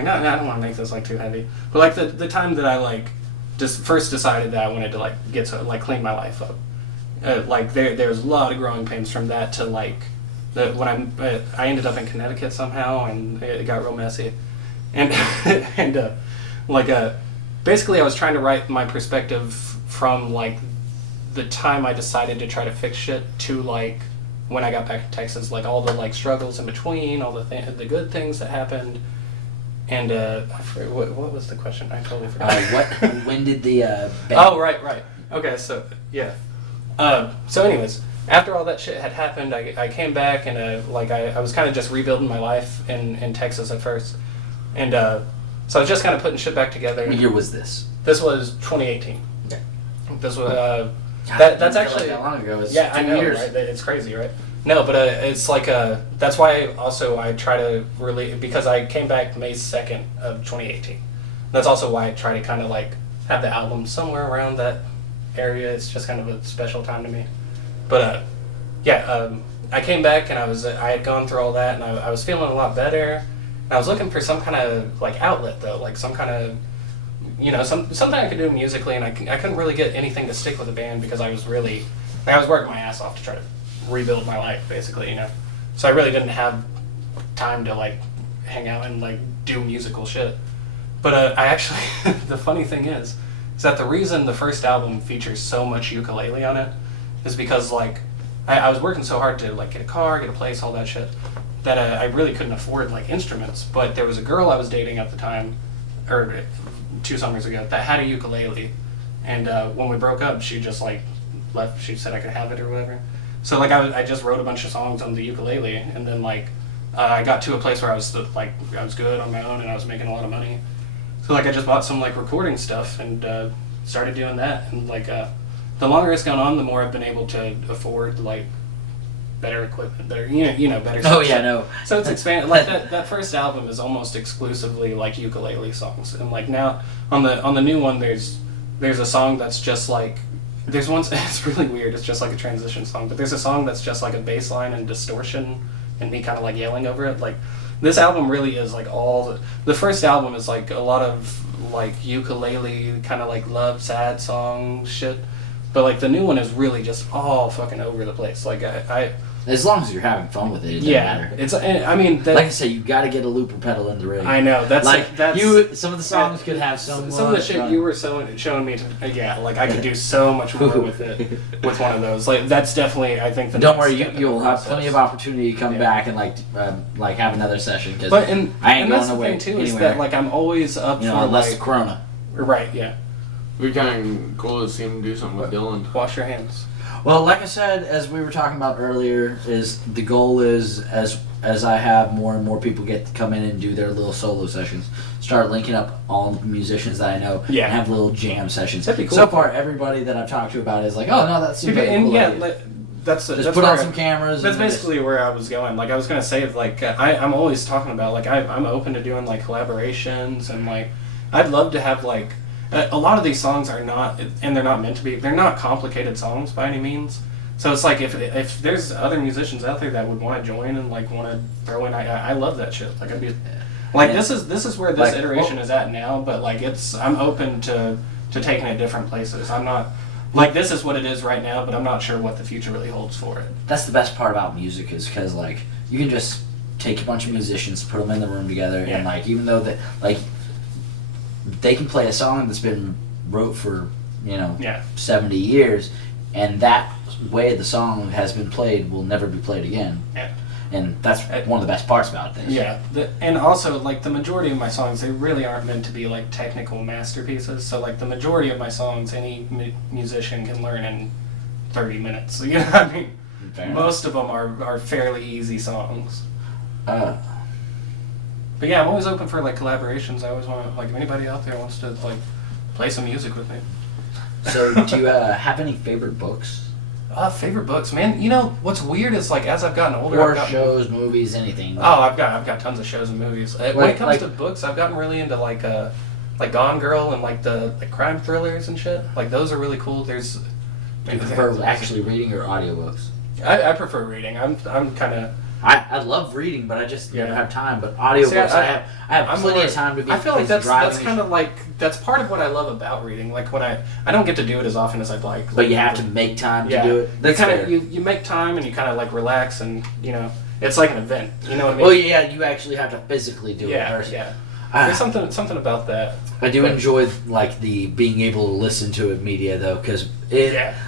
don't want to make this like too heavy, but like the time that I just first decided that I wanted to clean my life up. There was a lot of growing pains from that to when I ended up in Connecticut somehow, and it got real messy, and basically I was trying to write my perspective from the time I decided to try to fix shit to when I got back to Texas, all the struggles in between, all the good things that happened, And what was the question? I totally forgot. When did the band... Oh, right. Okay, so yeah. So anyways, after all that shit had happened, I came back and I was kind of just rebuilding my life in Texas at first, and so I was just kind of putting shit back together. What year was this? This was 2018. Yeah. This was God, that's actually that long ago. It's yeah, I 2 know, years. right? It's crazy, right? No, but it's like that's why also I try to really, because I came back May 2nd of 2018. That's also why I try to kind of like have the album somewhere around that area. It's just kind of a special time to me. But I came back and I had gone through all that and I was feeling a lot better. And I was looking for some kind of like outlet though, like some kind of, you know, something I could do musically, and I couldn't really get anything to stick with a band because I was working my ass off to try to rebuild my life basically, you know. So I really didn't have time to like hang out and like do musical shit. But I actually, the funny thing is that the reason the first album features so much ukulele on it is because like I was working so hard to like get a car, get a place, all that shit, that I really couldn't afford like instruments. But there was a girl I was dating at the time, or 2 summers ago, that had a ukulele, and when we broke up, she just like left. She said I could have it or whatever. So like I just wrote a bunch of songs on the ukulele, and then like I got to a place where I was good on my own and I was making a lot of money. So like I just bought some like recording stuff and started doing that, and like the longer it's gone on, the more I've been able to afford like better equipment, better better stuff. Oh yeah, no. So it's expanded. Like that first album is almost exclusively like ukulele songs, and like now on the new one there's a song that's just like there's one. It's really weird. It's just like a transition song, but there's a song that's just like a bass line and distortion, and me kind of like yelling over it. Like this album really is like all the first album is like a lot of like ukulele kind of like love sad song shit, but like the new one is really just all fucking over the place. Like I as long as you're having fun with it, it doesn't matter. It's. I mean, like I say, you got to get a looper pedal in the rig. I know that's some of the songs could have some of the shit you were showing me. Like I could do so much more with it with one of those. Like that's definitely I think. Don't worry, you'll have plenty of opportunity to come back and like have another session. Cause I ain't going that's the away thing too anywhere. is that like I'm always up for unless like Corona. Right. Yeah. It'd be kind of cool to see him do something with Dylan. Wash your hands. Well, like I said, as we were talking about earlier, is the goal is as I have more and more people get to come in and do their little solo sessions, start linking up all the musicians that I know and have little jam sessions. That'd be cool. So far, everybody that I've talked to about it is like, oh no, that's super cool. And yeah, idea. that's put on some cameras. That's basically where I was going. Like I was gonna say, like I'm always talking about like I'm open to doing like collaborations and like I'd love to have like. A lot of these songs are not, and they're not meant to be, they're not complicated songs by any means. So it's like, if there's other musicians out there that would want to join and like want to throw in, I love that shit. Like I'd be, like this is where this iteration is at now, but like I'm open to taking it different places. I'm not, like this is what it is right now, but I'm not sure what the future really holds for it. That's the best part about music is because like, you can just take a bunch of musicians, put them in the room together, and like, even though that, like, they can play a song that's been wrote for 70 years, and that way the song has been played will never be played again. Yeah, and that's one of the best parts about this. Yeah, and also like the majority of my songs, they really aren't meant to be like technical masterpieces. So like the majority of my songs, any musician can learn in 30 minutes. You know what I mean? Most of them are fairly easy songs. But yeah, I'm always open for like collaborations. I always want to, like, if anybody out there wants to like play some music with me. So do you have any favorite books? Favorite books, man. You know what's weird is like as I've gotten older, or shows, movies, anything. I've got tons of shows and movies. When it comes to books, I've gotten really into like Gone Girl and like the crime thrillers and shit. Like those are really cool. Do you prefer actually reading or audiobooks? I prefer reading. I'm kind of. I love reading, but I just never have time. But audiobooks, I have plenty of time to be. I feel like that's kind of like that's part of what I love about reading. Like when I don't get to do it as often as I'd like. But you have to make time to do it. That's fair. You make time and you kind of like relax and it's like an event. You know what I mean? Well, yeah, you actually have to physically do it. Yeah. There's something about that. I do enjoy like the being able to listen to it media though, because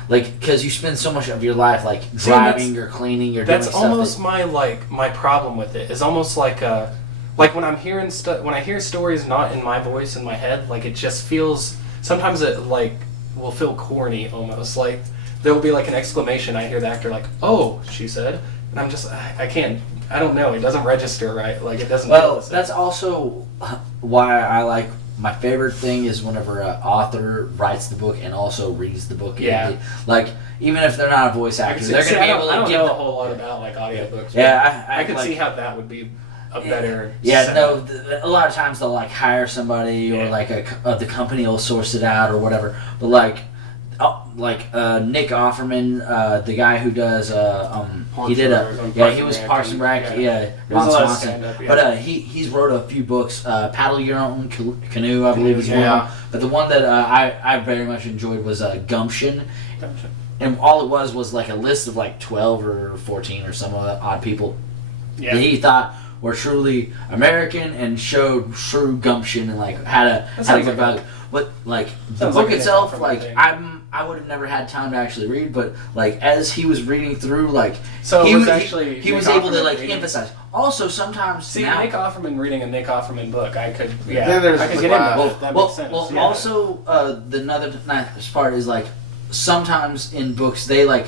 because you spend so much of your life like driving or cleaning or doing stuff. That's almost my problem with it. Is almost like like when I'm hearing when I hear stories not in my voice in my head, like it just feels. Sometimes it like will feel corny almost. Like there will be like an exclamation. I hear the actor like, "Oh," she said, and I'm just I can't. I don't know. It doesn't register right. Like it doesn't. Well, that's also why I like. My favorite thing is whenever an author writes the book and also reads the book. Yeah. Like, even if they're not a voice actor, they're going to be able to I don't give know the a whole lot about like audiobooks. Yeah, I could like, see how that would be a better. Yeah, setup. no. A lot of times they'll like hire somebody or Yeah. like the company will source it out or whatever. But like Nick Offerman, the guy who does he did he was Parks and Rec, Ron Swanson. Yeah. But he's wrote a few books. Paddle Your Own Canoe, I believe is one. But the one that I very much enjoyed was Gumption. And all it was like a list of like 12 or 14 or some odd people that he thought were truly American and showed true gumption and like had a good value. But like the book itself, like I would have never had time to actually read, but like as he was reading through, like he was able to like emphasize. Also, sometimes Nick Offerman reading a Nick Offerman book, I could I could get into that. That makes sense. Well, also another nice part is like sometimes in books they like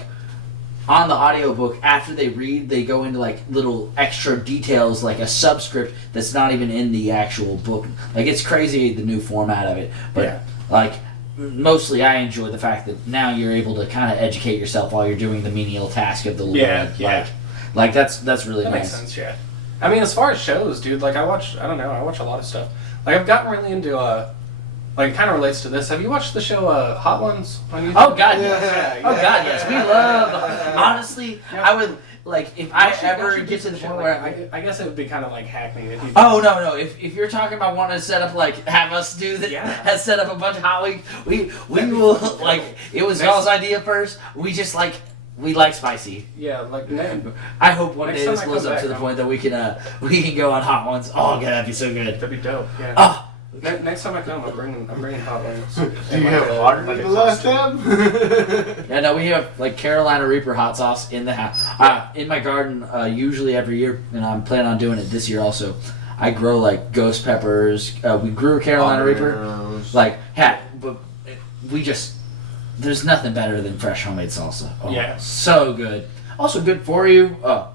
on the audiobook after they read they go into like little extra details like a subscript that's not even in the actual book. Like it's crazy the new format of it, but like mostly I enjoy the fact that now you're able to kind of educate yourself while you're doing the menial task of the lore. Like that's really that nice. Makes sense. Yeah, I mean as far as shows, dude, like I watch a lot of stuff. Like I've gotten really into like it kind of relates to this. Have you watched the show Hot Ones on YouTube? Oh God, yes. Oh God, yes. We love. Honestly, I would like if I ever get to the point where I guess it would be kind of like hackney. If you no. If you're talking about wanting to set up like have us do that, has set up a bunch of Hot Wings, we will like it was y'all's idea first. We just like. We like spicy. Yeah, like man. I hope one day this blows up to the point that we can go on Hot Ones. Oh God, that'd be so good. That'd be dope. Yeah. Oh. Next time I come, I'm bringing hot wings. Do you have water like the last time? Yeah, no, we have like Carolina Reaper hot sauce in the house. In my garden, usually every year, and I'm planning on doing it this year also. I grow like ghost peppers. We grew a Carolina Reaper. Like, but we just there's nothing better than fresh homemade salsa. Oh, yeah, so good. Also good for you. Oh,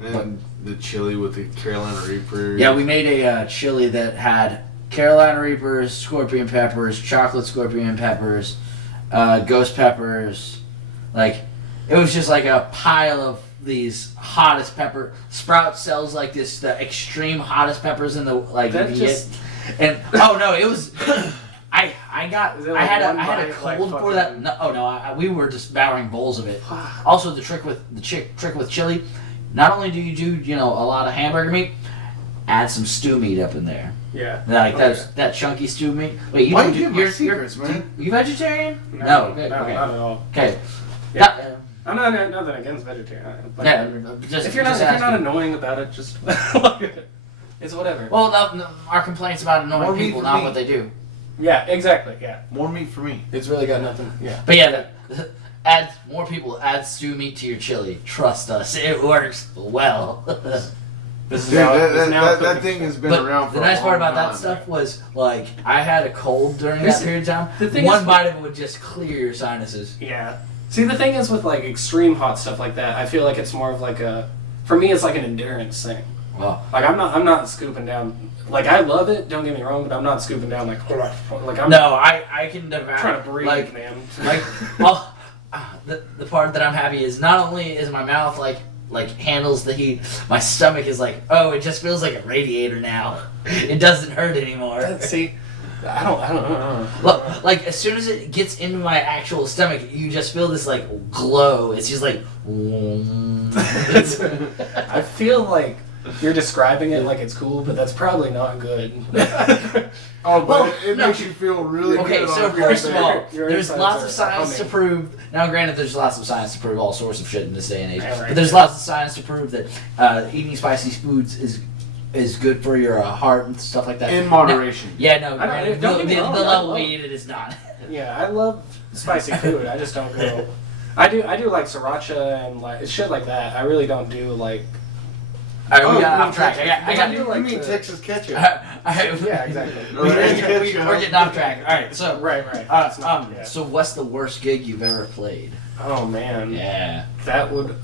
and the chili with the Carolina Reaper. Yeah, we made a chili that had Carolina Reapers, scorpion peppers, chocolate scorpion peppers, ghost peppers. Like, it was just like a pile of these hottest pepper. Sprout sells like the extreme hottest peppers in the like. That just and oh no, it was. I had a cold for that. No, we were just devouring bowls of it. Also, the trick with chili, not only do you do a lot of hamburger meat, add some stew meat up in there. Yeah. Like that chunky stew meat. Wait, why do you do your secrets, man? You vegetarian? No, good. Not at all. Okay. Yeah. I'm not nothing against vegetarian. Just if you're not annoying about it, just it's whatever. Well, no, our complaints about annoying people, not what they do. Yeah, exactly. Yeah. More meat for me. It's really got nothing. Yeah. But yeah, add more people. Add stew meat to your chili. Trust us, it works well. That thing has been around for a long time. The nice part about that stuff was, like, I had a cold during that period of time. One bite of it would just clear your sinuses. Yeah. See, the thing is with, like, extreme hot stuff like that, I feel like it's more of, like, for me, it's like an endurance thing. Well, like, I'm not scooping down. Like, I love it, don't get me wrong, but I'm not scooping down, like I'm... No, I can devour... trying to breathe, like, man. Like, well, the part that I'm happy is not only is my mouth, like handles the heat. My stomach is like, oh, it just feels like a radiator now. It doesn't hurt anymore. See, I don't know. Look, like as soon as it gets into my actual stomach, you just feel this like glow. It's just like. I feel like you're describing it like it's cool, but that's probably not good. Oh, but it makes you feel really good. Okay, so first of all, there's lots of science to prove. Now, granted, there's lots of science to prove all sorts of shit in this day and age. But there's lots of science to prove that eating spicy foods is good for your heart and stuff like that. In moderation. The level we eat it is not. Yeah, I love spicy food. I just don't go. I do like sriracha and like shit like that. I really don't do like. All right, we got off track. I got you mean Texas ketchup? Yeah, exactly. We're getting off track. All right, so Right. so what's the worst gig you've ever played? Oh man. Yeah. That would.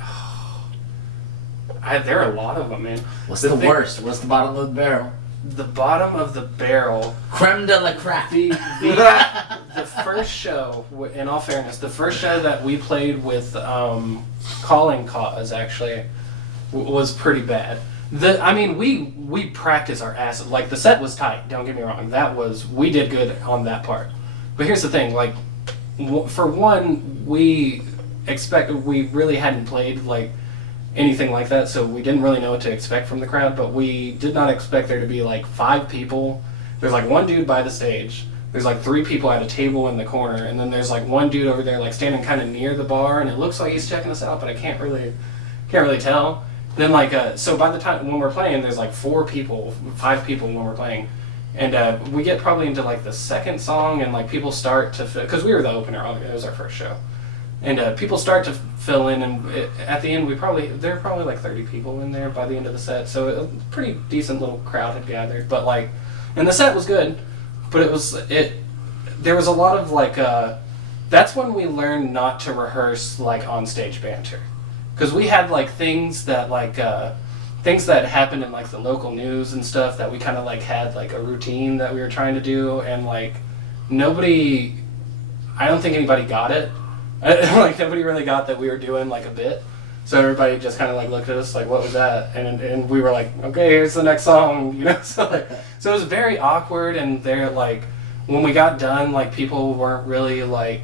There are a lot of them, man. What's the worst? What's the bottom of the barrel? The bottom of the barrel. Creme de la crap. The first show, in all fairness, the first show that we played with Calling Cause actually was pretty bad. We practiced our asses. Like, the set was tight, don't get me wrong. We did good on that part. But here's the thing, like, for one, we really hadn't played, like, anything like that, so we didn't really know what to expect from the crowd, but we did not expect there to be, like, 5 people. There's, like, one dude by the stage. There's, like, 3 people at a table in the corner, and then there's, like, one dude over there, like, standing kind of near the bar, and it looks like he's checking us out, but I can't really tell. Then, like, so by the time when we're playing, there's like 5 people when we're playing, and we get probably into like the second song, and like people start to because we were the opener, it was our first show, and people start to fill in, and at the end there were probably like 30 people in there by the end of the set, so a pretty decent little crowd had gathered, but like, and the set was good, but there was a lot of like that's when we learned not to rehearse like on stage banter. Because we had like things that happened in like the local news and stuff that we kind of like had like a routine that we were trying to do, and like I don't think anybody got it. Like, nobody really got that we were doing like a bit. So everybody just kind of like looked at us like, what was that? And we were like, okay, here's the next song, you know. So it was very awkward, and they're like, when we got done, like people weren't really like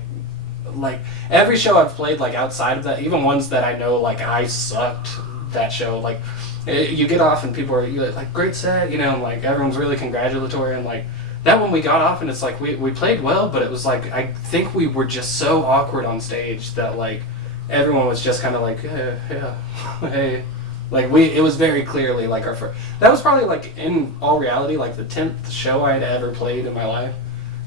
every show I've played, like outside of that, even ones that I know like I sucked that show, like you get off and people are like, great set, you know, and like everyone's really congratulatory, and like that one we got off and it's like we played well, but it was like I think we were just so awkward on stage that like everyone was just kind of like hey, like it was very clearly like our first, that was probably like in all reality like the 10th show I had ever played in my life.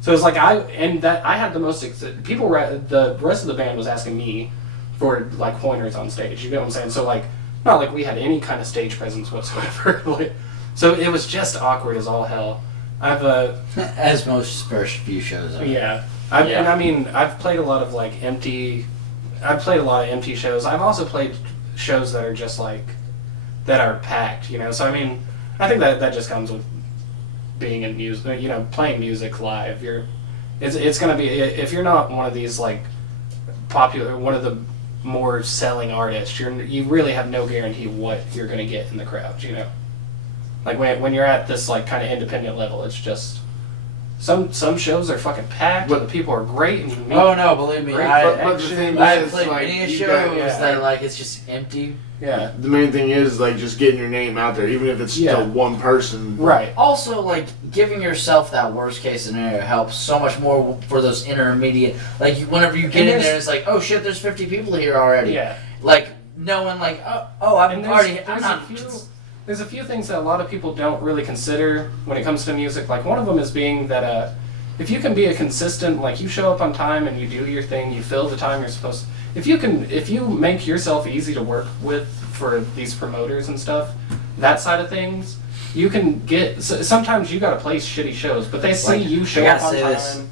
So it was like I had the most people. The rest of the band was asking me for like pointers on stage. You get what I'm saying? So like, not like we had any kind of stage presence whatsoever. Like, so it was just awkward as all hell. As most first few shows are. Yeah. And I mean, I've played a lot of like empty. I've played a lot of empty shows. I've also played shows that are just like that are packed. You know. So I mean, I think that just comes with being in music, you know, playing music live. It's gonna be, if you're not one of these like popular, one of the more selling artists, you really have no guarantee what you're gonna get in the crowd, you know. Like when you're at this like kind of independent level, it's just some shows are fucking packed, but the people are great, and you meet no, believe me, but the thing I've is, played like, many you shows got- that like it's just empty. Yeah. The main thing is like just getting your name out there, even if it's to one person. Right. Also, like, giving yourself that worst case scenario helps so much more for those intermediate. Like, whenever you get in there, it's like, oh shit, there's 50 people here already. Yeah. Like, knowing, like, There's a few things that a lot of people don't really consider when it comes to music. Like, one of them is being that if you can be a consistent, like, you show up on time and you do your thing, you fill the time you're supposed to. If you make yourself easy to work with for these promoters and stuff, that side of things, you can get. Sometimes you gotta play shitty shows, but they see you show up on time.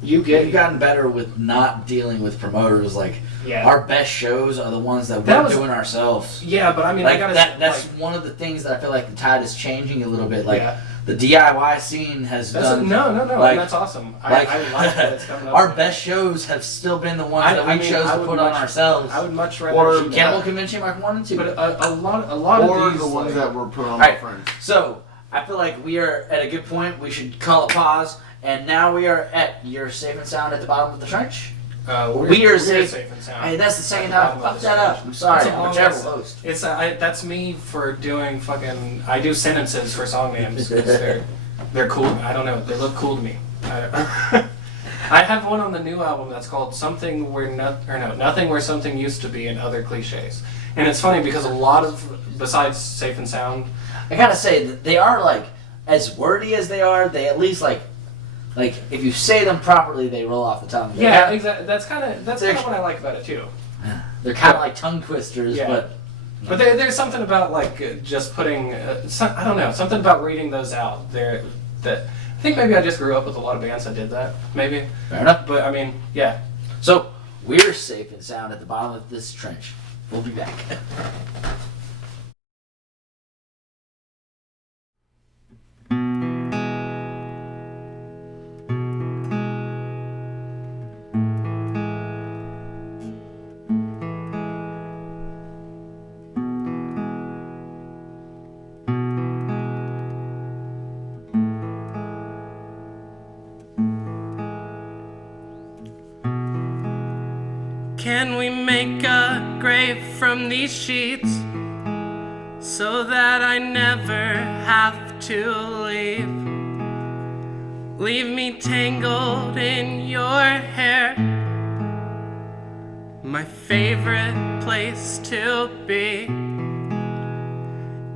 We've gotten better with not dealing with promoters. Like, our best shows are the ones that we're doing ourselves. Yeah, but I mean, like, that's like, one of the things that I feel like the tide is changing a little bit. Like, the DIY scene has done. No, like, and that's awesome. Like, I like that it's coming up. Our best shows have still been the ones that we chose to put on ourselves. I would much rather. Cannibal Convention Mark 1 and 2. But a lot of these, the ones that were put on by friends. So, I feel like we are at a good point. We should call it pause. And now we are at You're Safe and Sound at the bottom of the trench. We're safe and sound. Hey, that's the second time. Fuck that up. I'm sorry. I'm a terrible host. It's that's me for doing fucking. I do sentences for song names. They're cool. I don't know. They look cool to me. I have one on the new album that's called Something Where Nothing Where Something Used to Be and Other Cliches. And it's funny because a lot of, besides Safe and Sound, I gotta say that they are like as wordy as they are. They at least like if you say them properly, they roll off the tongue. Yeah, exactly. That's kind of what I like about it too. They're kind of like tongue twisters, but But there's something about just putting, I don't know, something about reading those out there that I think maybe I just grew up with a lot of bands that did that, maybe. Fair enough. But I mean, yeah. So we're safe and sound at the bottom of this trench. We'll be back. Can we make a grave from these sheets so that I never have to leave? Leave me tangled in your hair, my favorite place to be.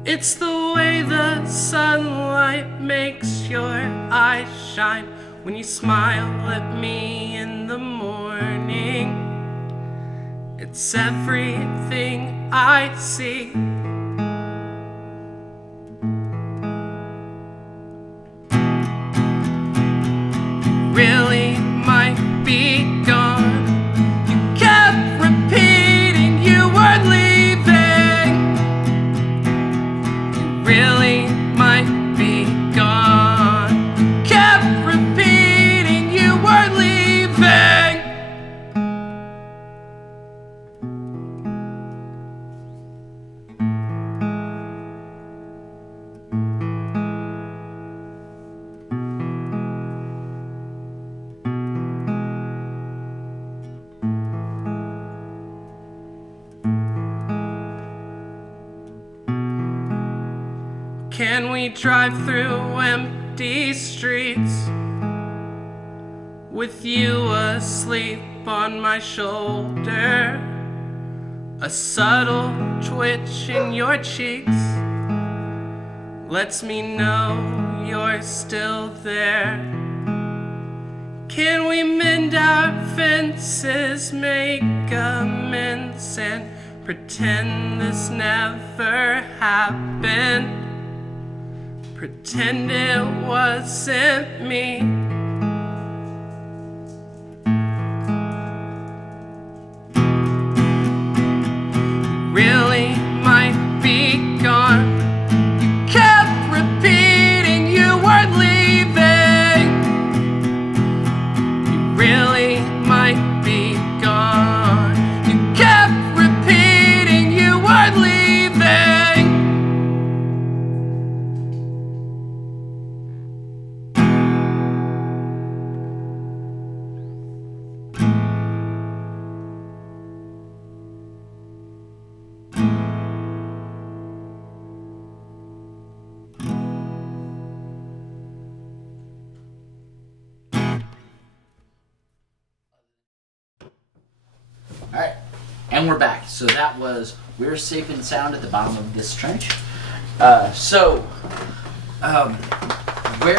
It's the way the sunlight makes your eyes shine when you smile at me in the morning. It's everything I see. Really might be gone. You kept repeating you weren't leaving. You really might be gone. Kept repeating you weren't leaving. Can we drive through empty streets with you asleep on my shoulder? A subtle twitch in your cheeks lets me know you're still there. Can we mend our fences, make amends, and pretend this never happened? Pretend it wasn't me. Really might be gone. You kept repeating you weren't leaving. You really might be gone. You kept repeating you weren't leaving. Alright, and we're back. So that was We're Safe and Sound at the Bottom of This Trench. Where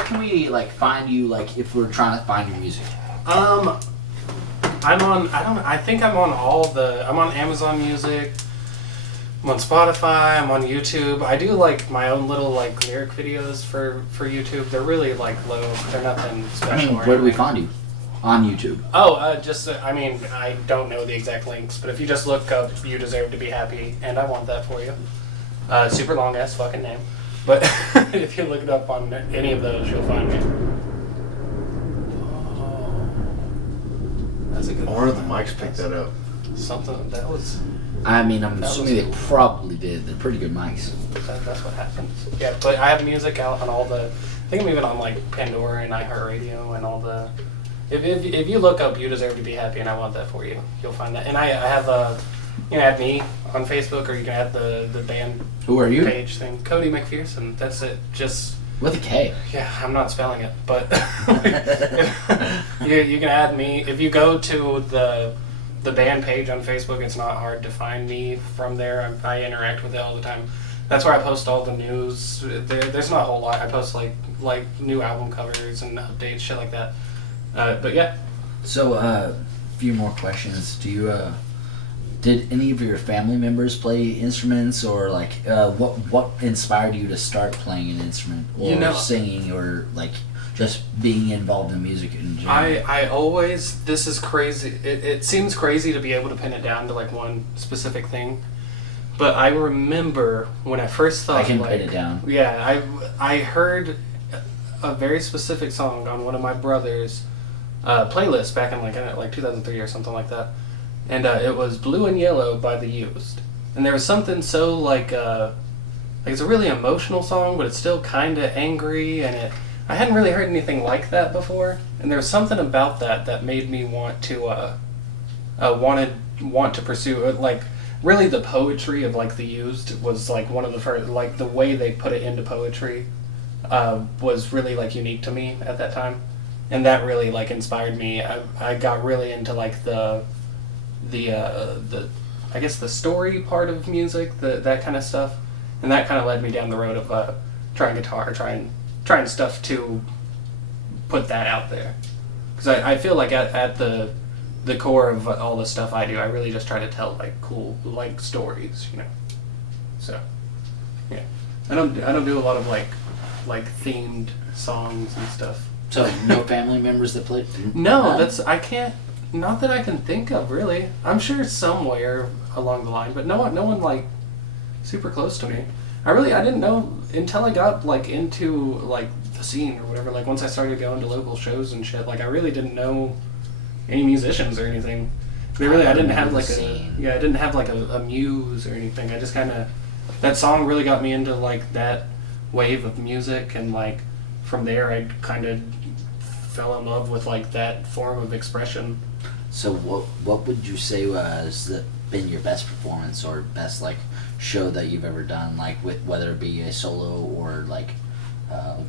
can we find you if we're trying to find your music? I'm on, I think I'm on I'm on Amazon Music, I'm on Spotify, I'm on YouTube. I do my own little lyric videos for YouTube. They're really low, they're nothing special. Where do we find you? On YouTube. Oh, I don't know the exact links, but if you just look up You Deserve to Be Happy and I Want That For You. Super long ass fucking name. But if you look it up on any of those, you'll find me. Oh, that's a good I wonder if the mics picked that up. Something that was. I'm assuming they probably did. They're pretty good mics. That's what happens. Yeah, but I have music out on all the. I think I'm even on Pandora and iHeartRadio and all the. If you look up You Deserve to Be Happy and I Want That For You, you'll find that. And I have you can add me on Facebook, or you can add the band. Who are you? Page thing. Cody McPherson. That's it. Just. With a K. Yeah, I'm not spelling it, but you can add me. If you go to the band page on Facebook, it's not hard to find me from there. I interact with it all the time. That's where I post all the news. There's not a whole lot. I post like new album covers and updates, shit like that. But yeah. So, a few more questions. Do you Did any of your family members play instruments, or like what inspired you to start playing an instrument, or singing, or like just being involved in music in general? I always, this is crazy. It seems crazy to be able to pin it down to like one specific thing, but I remember when I first thought I can pin it down. Yeah, I heard a very specific song on one of my brother's playlists back in like 2003 or something like that. And it was Blue and Yellow by The Used. And there was something so like it's a really emotional song, but it's still kind of angry, and I hadn't really heard anything like that before. And there was something about that made me want to want to pursue it. Like, really the poetry of like The Used was like one of the first, like the way they put it into poetry was really like unique to me at that time. And that really like inspired me. I got really into like the I guess the story part of music, that kind of stuff, and that kind of led me down the road of trying guitar, trying stuff to put that out there, because I feel like at the core of all the stuff I do, I really just try to tell like cool like stories, you know. So yeah, I don't do a lot of like themed songs and stuff. So no family members that played? No, I can't. Not that I can think of, really. I'm sure somewhere along the line, but no one like super close to me. I didn't know until I got like into like the scene or whatever. Like once I started going to local shows and shit, like I really didn't know any musicians or anything. I didn't have like a muse or anything. I just kind of, that song really got me into like that wave of music, and like from there I kind of fell in love with like that form of expression. So what would you say been your best performance or best like show that you've ever done, like with whether it be a solo or like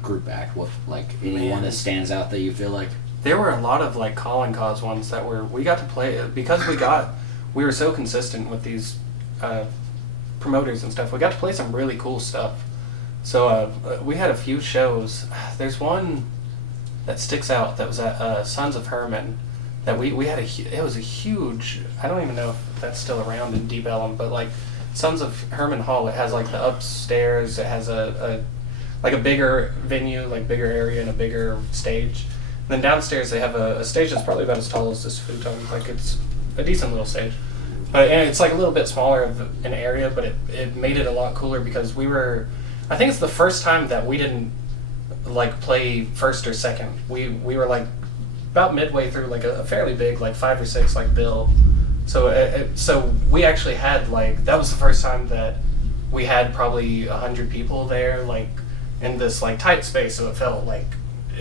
group act? What like anyone that stands out that you feel like? There were a lot of like calling cause ones that we got to play because we were so consistent with these promoters and stuff. We got to play some really cool stuff. So we had a few shows. There's one that sticks out that was at Sons of Herman. That we had it was a huge, I don't even know if that's still around in Deep Ellum, but like Sons of Herman Hall, it has like the upstairs, it has a bigger venue, like bigger area and a bigger stage. And then downstairs they have a stage that's probably about as tall as this futon, like it's a decent little stage. But it's like a little bit smaller of an area, but it made it a lot cooler because I think it's the first time that we didn't like play first or second. We were like about midway through like a fairly big like 5 or 6 like bill, so we actually had like, that was the first time that we had probably 100 people there like in this like tight space, so it felt like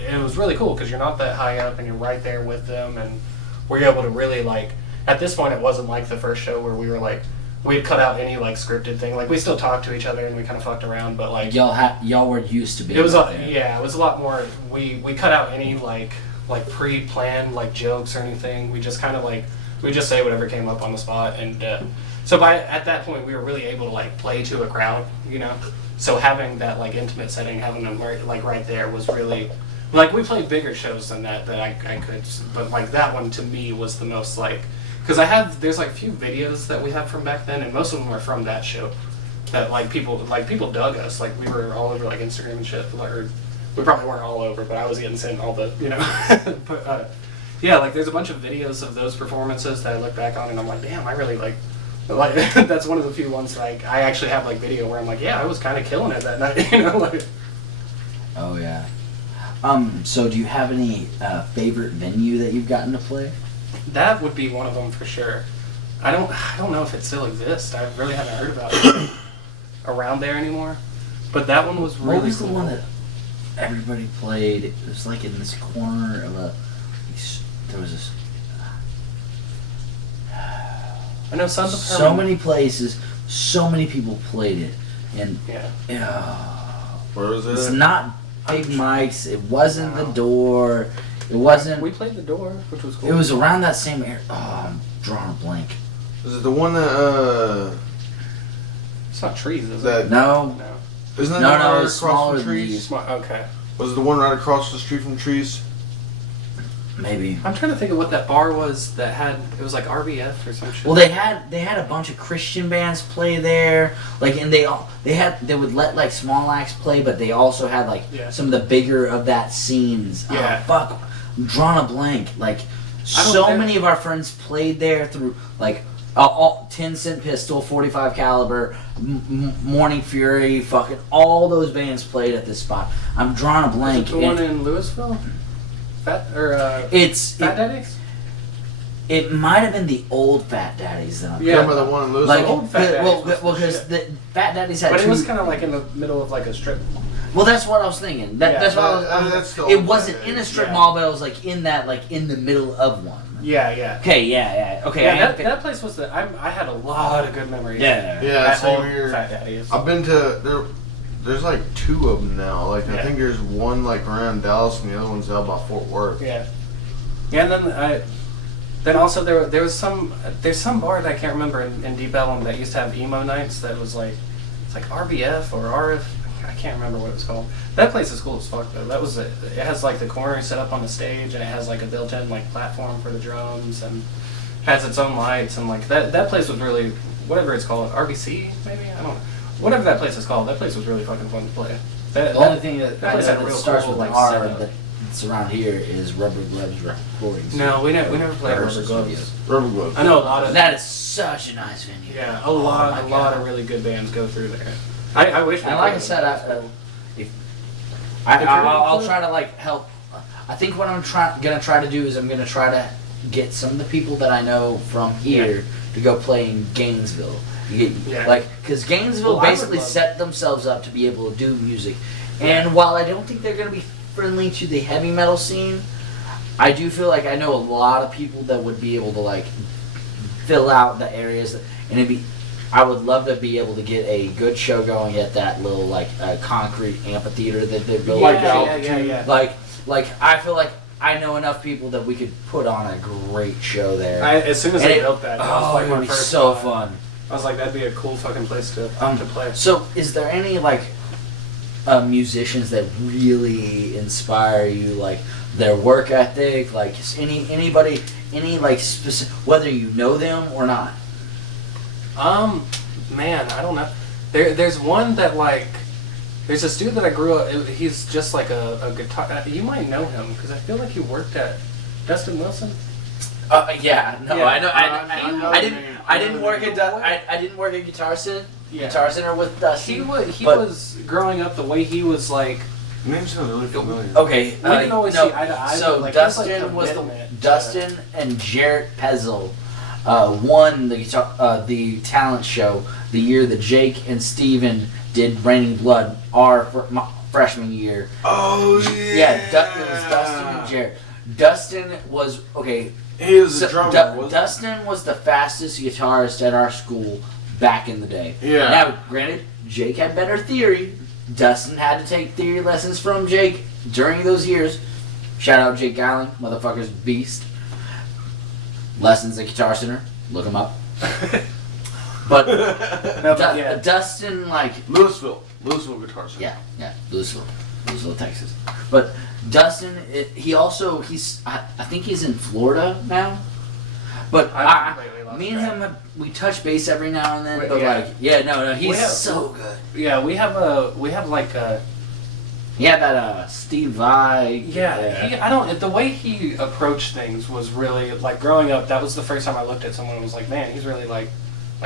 it was really cool because you're not that high up and you're right there with them, and we're able to really like, at this point it wasn't like the first show where we were like, we had cut out any like scripted thing. Like we still talked to each other and we kind of fucked around, but like y'all were used to being. It was it was a lot more. We cut out any like pre-planned like jokes or anything. We just kind of like, we just say whatever came up on the spot, and so at that point we were really able to like play to a crowd, you know. So having that like intimate setting, having them right there was really like, we played bigger shows than that I could, but like that one to me was the most like, because there's like a few videos that we have from back then, and most of them were from that show. That like people dug us, like we were all over like Instagram and shit, or we probably weren't all over, but I was getting sent all the, you know. But yeah, like there's a bunch of videos of those performances that I look back on and I'm like, damn, I really like that's one of the few ones like I actually have like video where I'm like, yeah, I was kind of killing it that night, you know, like. Oh yeah. So do you have any favorite venue that you've gotten to play? That would be one of them for sure. I don't know if it still exists. I really haven't heard about it around there anymore. But that one was really cool. What was the one that everybody played? It was like in this corner of there was this. I know Sons of Herman. So many places, so many people played it, and where was it? It's not Big Mike's. It wasn't the Door. It wasn't. We played the Door, which was cool. It was around that same area. Oh, I'm drawing a blank. Is it the one that It's not Trees, is it? No. Isn't that no, right it's across smaller from than Trees? Okay. Was it the one right across the street from Trees? Maybe. I'm trying to think of what that bar was that had. It was like RBF or some shit. Well, they had a bunch of Christian bands play there, like, and they would let like small acts play, but they also had like some of the bigger of that scenes. Yeah. Fuck, I'm drawing a blank. Like, so many of our friends played there through like all 10 Cent Pistol, 45 Caliber, Morning Fury, fucking all those bands played at this spot. I'm drawing a blank. Is it the one in Louisville? Fat Daddies? It might have been the old Fat Daddies though. Yeah, remember the one in Louisville? Like, old Fat Daddies. Well, because the Fat Daddies had But two. it was kind of like in the middle of like a strip. Well, that's what I was thinking. That's what that's the it old wasn't Fat in a Daddies. strip mall, but it was like in that, like in the middle of one. Yeah. Okay, yeah. Okay, Yeah, that place was I had a lot of good memories. Yeah. Yeah, That same old here. Fat Daddies. I've been to there's like 2 of them now. Like I think there's one like around Dallas and the other one's out by Fort Worth. Yeah, and then also there's some bar that I can't remember in Deep Ellum that used to have emo nights that was like it's like RBF or RF. I can't remember what it was called. That place is cool as fuck though. That was it. It has like the corner set up on the stage and it has like a built-in like platform for the drums and has its own lights and like that place was really whatever it's called RBC maybe I don't know whatever that place is called. That place was really fucking fun to play. The only thing that I place know had a that real starts cool, with an like, R setup. that's around here is Rubber Gloves Recordings. No, we never played Rubber Rehearsal Gloves. studios. Rubber Glove. I know a lot of That is such a nice venue. yeah, Oh a lot my God. of really good bands go through there. I wish. And like I said, I'll try to like help. I think what I'm gonna try to do is I'm gonna try to get some of the people that I know from here to go play in Gainesville. Because Gainesville basically set themselves up to be able to do music, and while I don't think they're gonna be friendly to the heavy metal scene, I do feel like I know a lot of people that would be able to like fill out the areas, and I would love to be able to get a good show going at that little like concrete amphitheater that they built. Yeah. Like I feel like I know enough people that we could put on a great show there. As soon as they built that, was like it my would be first so thought. fun. I was like, that'd be a cool fucking place to play. So, is there any like musicians that really inspire you, like their work ethic, like anybody, any like specific, whether you know them or not? Man, I don't know. There's one that like, there's this dude that I grew up. He's just like a guitar. You might know him because I feel like he worked at Dustin Wilson. Yeah, no, Yeah. I know. I know didn't work at I didn't work at Guitar Center. Yeah. Guitar Center with Dustin. He was growing up the way he was like. Name sounds really familiar. Okay, We didn't always see eye to eye, So but, like, he was, Dustin like, was commitment. Dustin and Jarrett Pezel won the talent show the year that Jake and Steven did Raining Blood our freshman year. Oh yeah. Yeah, it was Dustin and Jarrett. Dustin was okay. He was a drummer. wasn't Dustin was the fastest guitarist at our school back in the day. Yeah. Now, granted, Jake had better theory. Dustin had to take theory lessons from Jake during those years. Shout out Jake Gowling, motherfucker's beast. Lessons at Guitar Center, look him up. But Dustin, like Louisville Guitar Center. yeah, Louisville, Texas. But Dustin, I think he's in Florida now. But me and him, we touch base every now and then. But he's so good. Yeah, we have like a. Yeah, that Steve Vai. Yeah, the way he approached things was really like growing up. That was the first time I looked at someone and was like, man, he's really like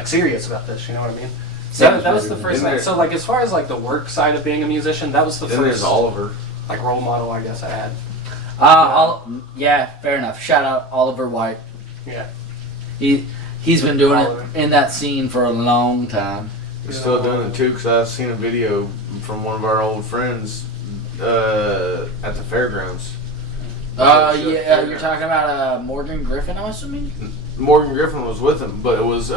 serious about this. You know what I mean? So that was the first thing. So like as far as like the work side of being a musician, that was the Then first. there's Oliver. Like role model, I guess I had. Fair enough. Shout out Oliver White. Yeah. He's been doing it in that scene for a long time. We're still doing it too because I've seen a video from one of our old friends at the fairgrounds. You're talking about Morgan Griffin, I'm assuming? Morgan Griffin was with him, but it was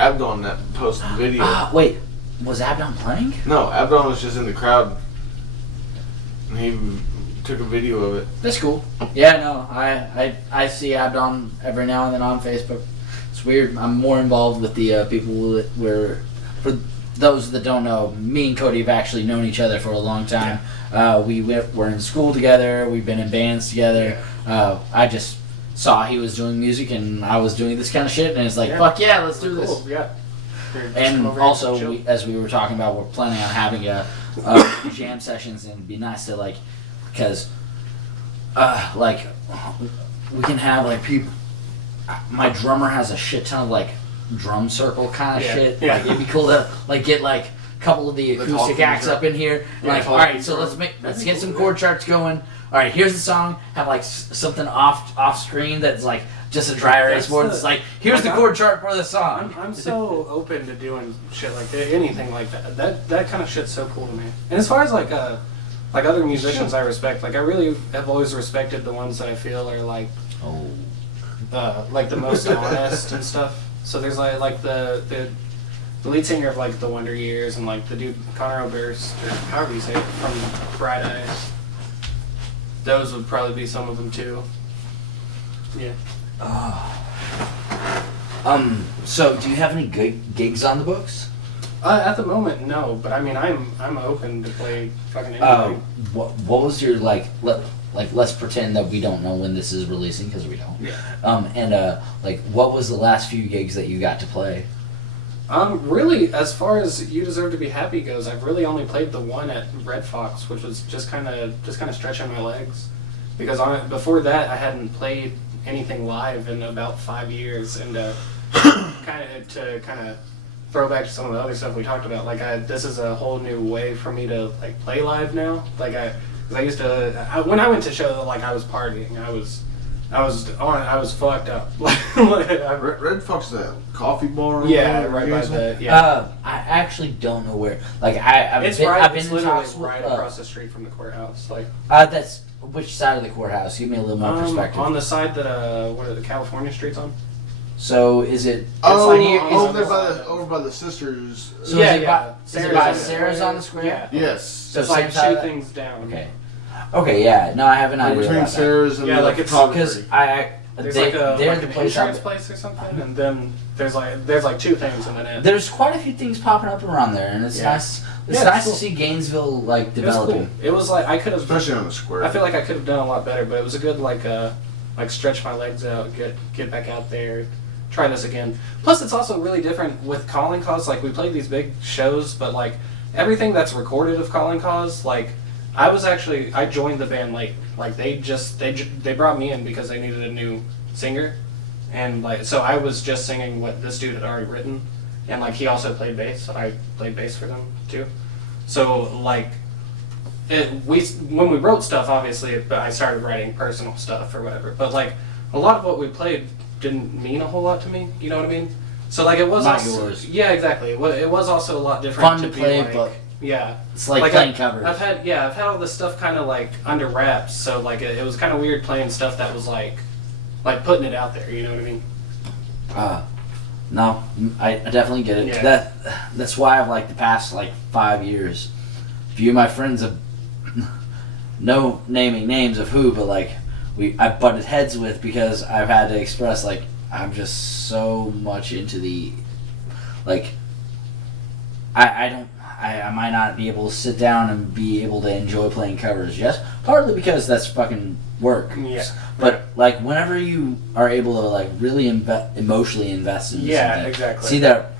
Abdon that posted the video. Wait, was Abdon playing? No, Abdon was just in the crowd. And he took a video of it. That's cool. Yeah, no, I see Abdon every now and then on Facebook. It's weird. I'm more involved with the people that were for those that don't know, me and Cody have actually known each other for a long time. We're in school together. We've been in bands together. I just saw he was doing music and I was doing this kind of shit, and it's like, fuck yeah, let's do this. Yeah. And also, as we were talking about, we're planning on having a jam sessions, and it'd be nice to like, because like we can have like people. My drummer has a shit ton of like drum circle kind of shit. Like it'd be cool to like get like a couple of the acoustic acts up in here. Like, all right, so let's get some chord charts going. All right, here's the song. Have like something off screen that's like just a dry erase board. It's like, here's the chord chart for the song. I'm so open to doing shit like that, anything like that. That kind of shit's so cool to me. And as far as like other musicians I respect, like I really have always respected the ones that I feel are like like the most honest and stuff. So there's like the lead singer of like the Wonder Years and like the dude Connor Oberst, or however you say it, from Bright Eyes. Those would probably be some of them too. Yeah. So do you have any gigs on the books? At the moment, no. But I mean, I'm open to play fucking anything. What was your let's pretend that we don't know when this is releasing, because we don't. Yeah. Like what was the last few gigs that you got to play? Really, as far as You Deserve to Be Happy goes, I've really only played the one at Red Fox, which was just kind of stretching my legs, because before that I hadn't played anything live in about 5 years, and kind of throw back to some of the other stuff we talked about. Like this is a whole new way for me to like play live now. Like I used to when I went to show, like I was partying. I was fucked up. Red Fox, that coffee bar. Yeah, right by the. I actually don't know where. Like I've It's been, right. I've been It's in literally talks right with, across the street from the courthouse. Like. That's which side of the courthouse? Give me a little more perspective. On the side that what are the California streets on? So is it? Over by the sisters. So is it by Sarah's on the square? Yeah. Yes. So it's like two things down. Okay, yeah. No, I have an idea Between about Sarah's and like it's because there's they're like the an place insurance place or something, and then there's like two things, and then it. There's quite a few things popping up around there, and it's nice. It's nice to see Gainesville like developing. It was like I could have, especially on the square. I feel like I could have done a lot better, but it was a good like stretch my legs out, get back out there, try this again. Plus, it's also really different with Calling Cause. Like we played these big shows, but like everything that's recorded of Calling Cause, like I joined the band late. Like they brought me in because they needed a new singer, and like so I was just singing what this dude had already written, and like he also played bass, so I played bass for them too. So like when we wrote stuff, obviously I started writing personal stuff or whatever, but like a lot of what we played didn't mean a whole lot to me, you know what I mean? So like it was not also, yours. Yeah, exactly. It was also a lot different. Fun to play, like, but yeah, it's like playing covers. I've had all this stuff kind of like under wraps, so like it was kind of weird playing stuff that was like putting it out there, you know what I mean? No, I definitely get it. Yeah. That's why I've like the past like 5 years, a few of my friends have no naming names of who, but like I butted heads with because I've had to express like I'm just so much into the like I might not be able to sit down and be able to enjoy playing covers. Yes, partly because that's fucking work. Yeah. But like whenever you are able to like really emotionally invest in something, exactly. See that.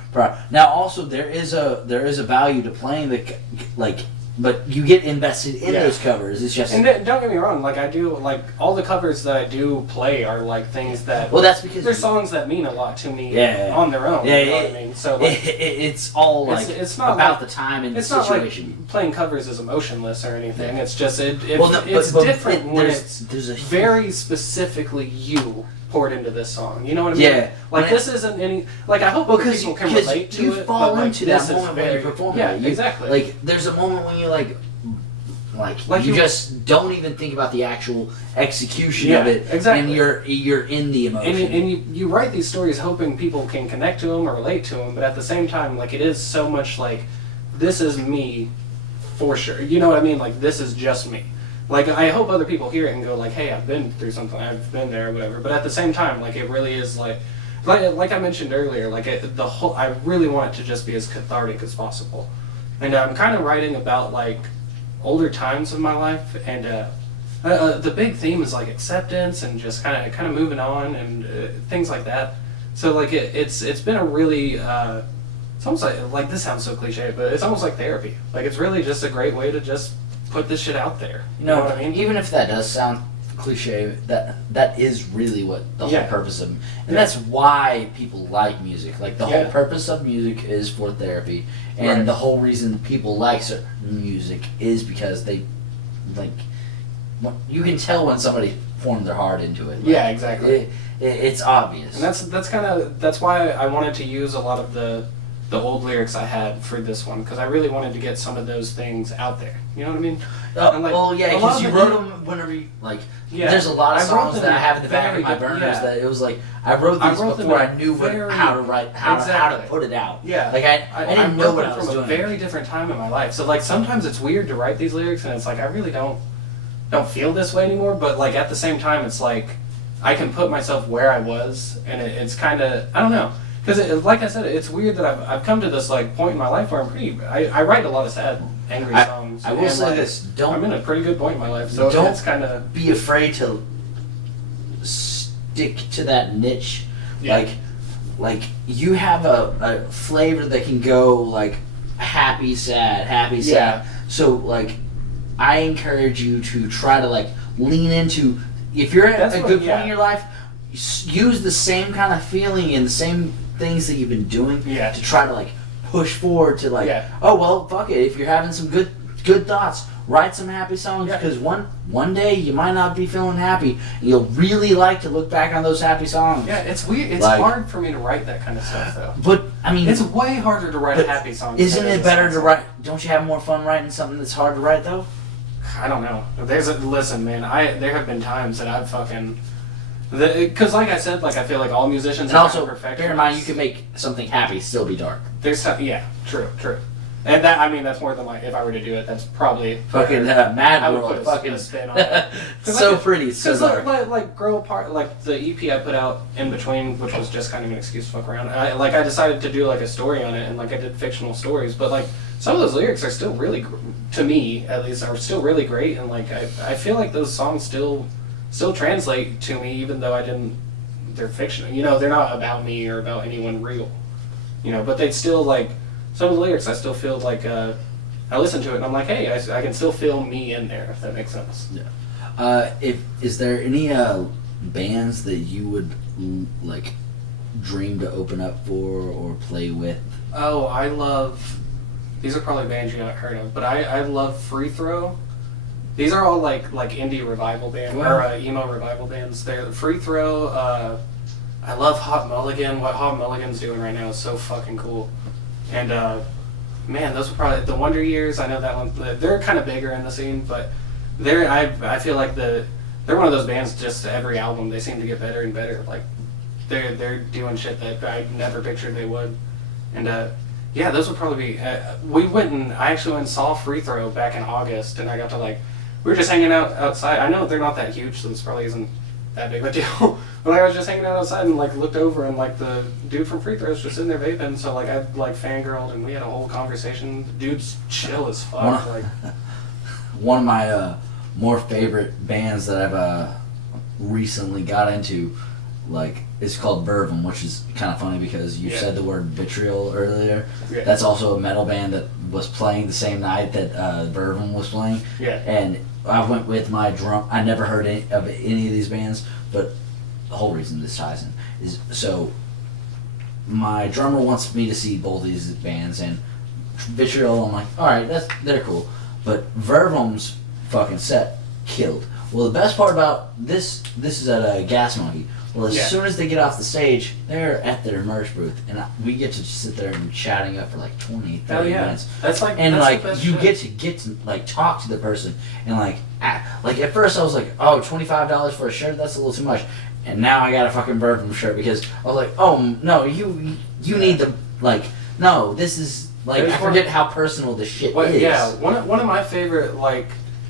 Now also there is a value to playing the like. But you get invested in those covers. It's just. And don't get me wrong. Like I do, like all the covers that I do play are like things that. Well, that's because they're songs that mean a lot to me. On their own. Yeah, you know what I mean. So like, it's all like it's not about like, the time and the it's not situation. Like playing covers is emotionless or anything. It's just it's different when it's very specifically you poured into this song. You know what I mean? Yeah. Like this isn't any. Like I hope other people can relate to you it. fall but, like, into this that is moment very, when you perform. Yeah, exactly. Like there's a moment when you like you just don't even think about the actual execution of it. Exactly. And you're in the emotion. And you write these stories hoping people can connect to them or relate to them, but at the same time, like it is so much like this is me, for sure. You know what I mean? Like this is just me. Like, I hope other people hear it and go like, hey, I've been through something, I've been there, or whatever. But at the same time, like, it really is like, like I mentioned earlier, like I really want it to just be as cathartic as possible, and I'm kind of writing about like older times of my life, and the big theme is like acceptance and just kind of moving on and things like that. So like it's been a really it's almost like this sounds so cliche, but it's almost like therapy. Like it's really just a great way to just put this shit out there. You know what I mean? Even if that does sound cliche, that is really what the whole purpose of, and that's why people like music. Like the whole purpose of music is for therapy, and the whole reason people like certain music is because they like. You can tell when somebody poured their heart into it. Like, yeah, exactly. It's obvious, and that's why I wanted to use a lot of the old lyrics I had for this one, because I really wanted to get some of those things out there. You know what I mean? Because you wrote them whenever you, like, there's a lot of songs that I have in the back of my burners that it was like, I wrote these before I knew how to write, how to put it out. Yeah. Like, I didn't know what I was doing. From a very different time in my life. So, like, sometimes it's weird to write these lyrics, and it's like, I really don't feel this way anymore, but, like, at the same time, it's like, I can put myself where I was, and it's kind of, I don't know. Because, like I said, it's weird that I've come to this like point in my life where I write a lot of sad, angry songs. I will say this: I'm in a pretty good point in my life, so it's kind of be afraid to stick to that niche. Yeah. Like you have a flavor that can go like happy, sad. So like, I encourage you to try to like lean into. If you're at a good point in your life, use the same kind of feeling and the same things that you've been doing to try to like push forward to like oh well fuck it, if you're having some good thoughts, write some happy songs, because one day you might not be feeling happy and you'll really like to look back on those happy songs. It's weird, it's like, hard for me to write that kind of stuff though, but I mean it's way harder to write a happy song. Isn't it better to write? Don't you have more fun writing something that's hard to write though? I don't know. Listen man, there have been times that I've fucking because like I said, like I feel like all musicians and are also perfect. Bear in mind, you can make something happy still be dark. There's true, and that, I mean, that's more than like if I were to do it, that's probably fucking Mad I World, would put fucking a spin on it. so pretty, so dark. Like Grow Apart, like the EP I put out in between, which was just kind of an excuse to fuck around. I decided to do like a story on it, and like I did fictional stories, but like some of those lyrics are still really, to me at least, are still really great, and like I feel like those songs still translate to me, even though they're fictional. You know, they're not about me or about anyone real. You know, but they'd still like, some of the lyrics I still feel like, I listen to it and I'm like, hey, I can still feel me in there, if that makes sense. Yeah. Is there any bands that you would like dream to open up for or play with? Oh, I love, these are probably bands you haven't heard of, but I love Free Throw. These are all like indie revival bands, or emo revival bands. They're Free Throw. I love Hot Mulligan. What Hot Mulligan's doing right now is so fucking cool. And man, those were probably the Wonder Years. I know that one. They're kind of bigger in the scene, but I feel like they're one of those bands. Just every album, they seem to get better and better. Like they're doing shit that I never pictured they would. And those would probably be. I actually went and saw Free Throw back in August, and I got to like. We were just hanging out outside. I know they're not that huge, so this probably isn't that big of a deal. But I was just hanging out outside and like looked over, and like the dude from Free Throw was just sitting there vaping. So like I like fangirled, and we had a whole conversation. The dude's chill as fuck. One of my more favorite bands that I've recently got into, like, is called Vervum, which is kind of funny because you said the word vitriol earlier. Yeah. That's also a metal band that was playing the same night that Vervum was playing. Yeah. And I went with my drum. I never heard any of these bands, but the whole reason this ties in is so my drummer wants me to see both these bands, and Vitriol, I'm like, alright, they're cool. But Vervum's fucking set killed. Well, the best part about this is at a Gas Monkey. Well, as soon as they get off the stage, they're at their merch booth, and we get to sit there and chatting up for like 20, 30 minutes. That's like, and that's like the best you shit. get to like talk to the person, and like at first I was like, oh, $25 for a shirt, that's a little too much, and now I got a fucking Vervum shirt because I was like, oh no, you need the no, this is like I forget how personal this shit is. Yeah, one of my favorite like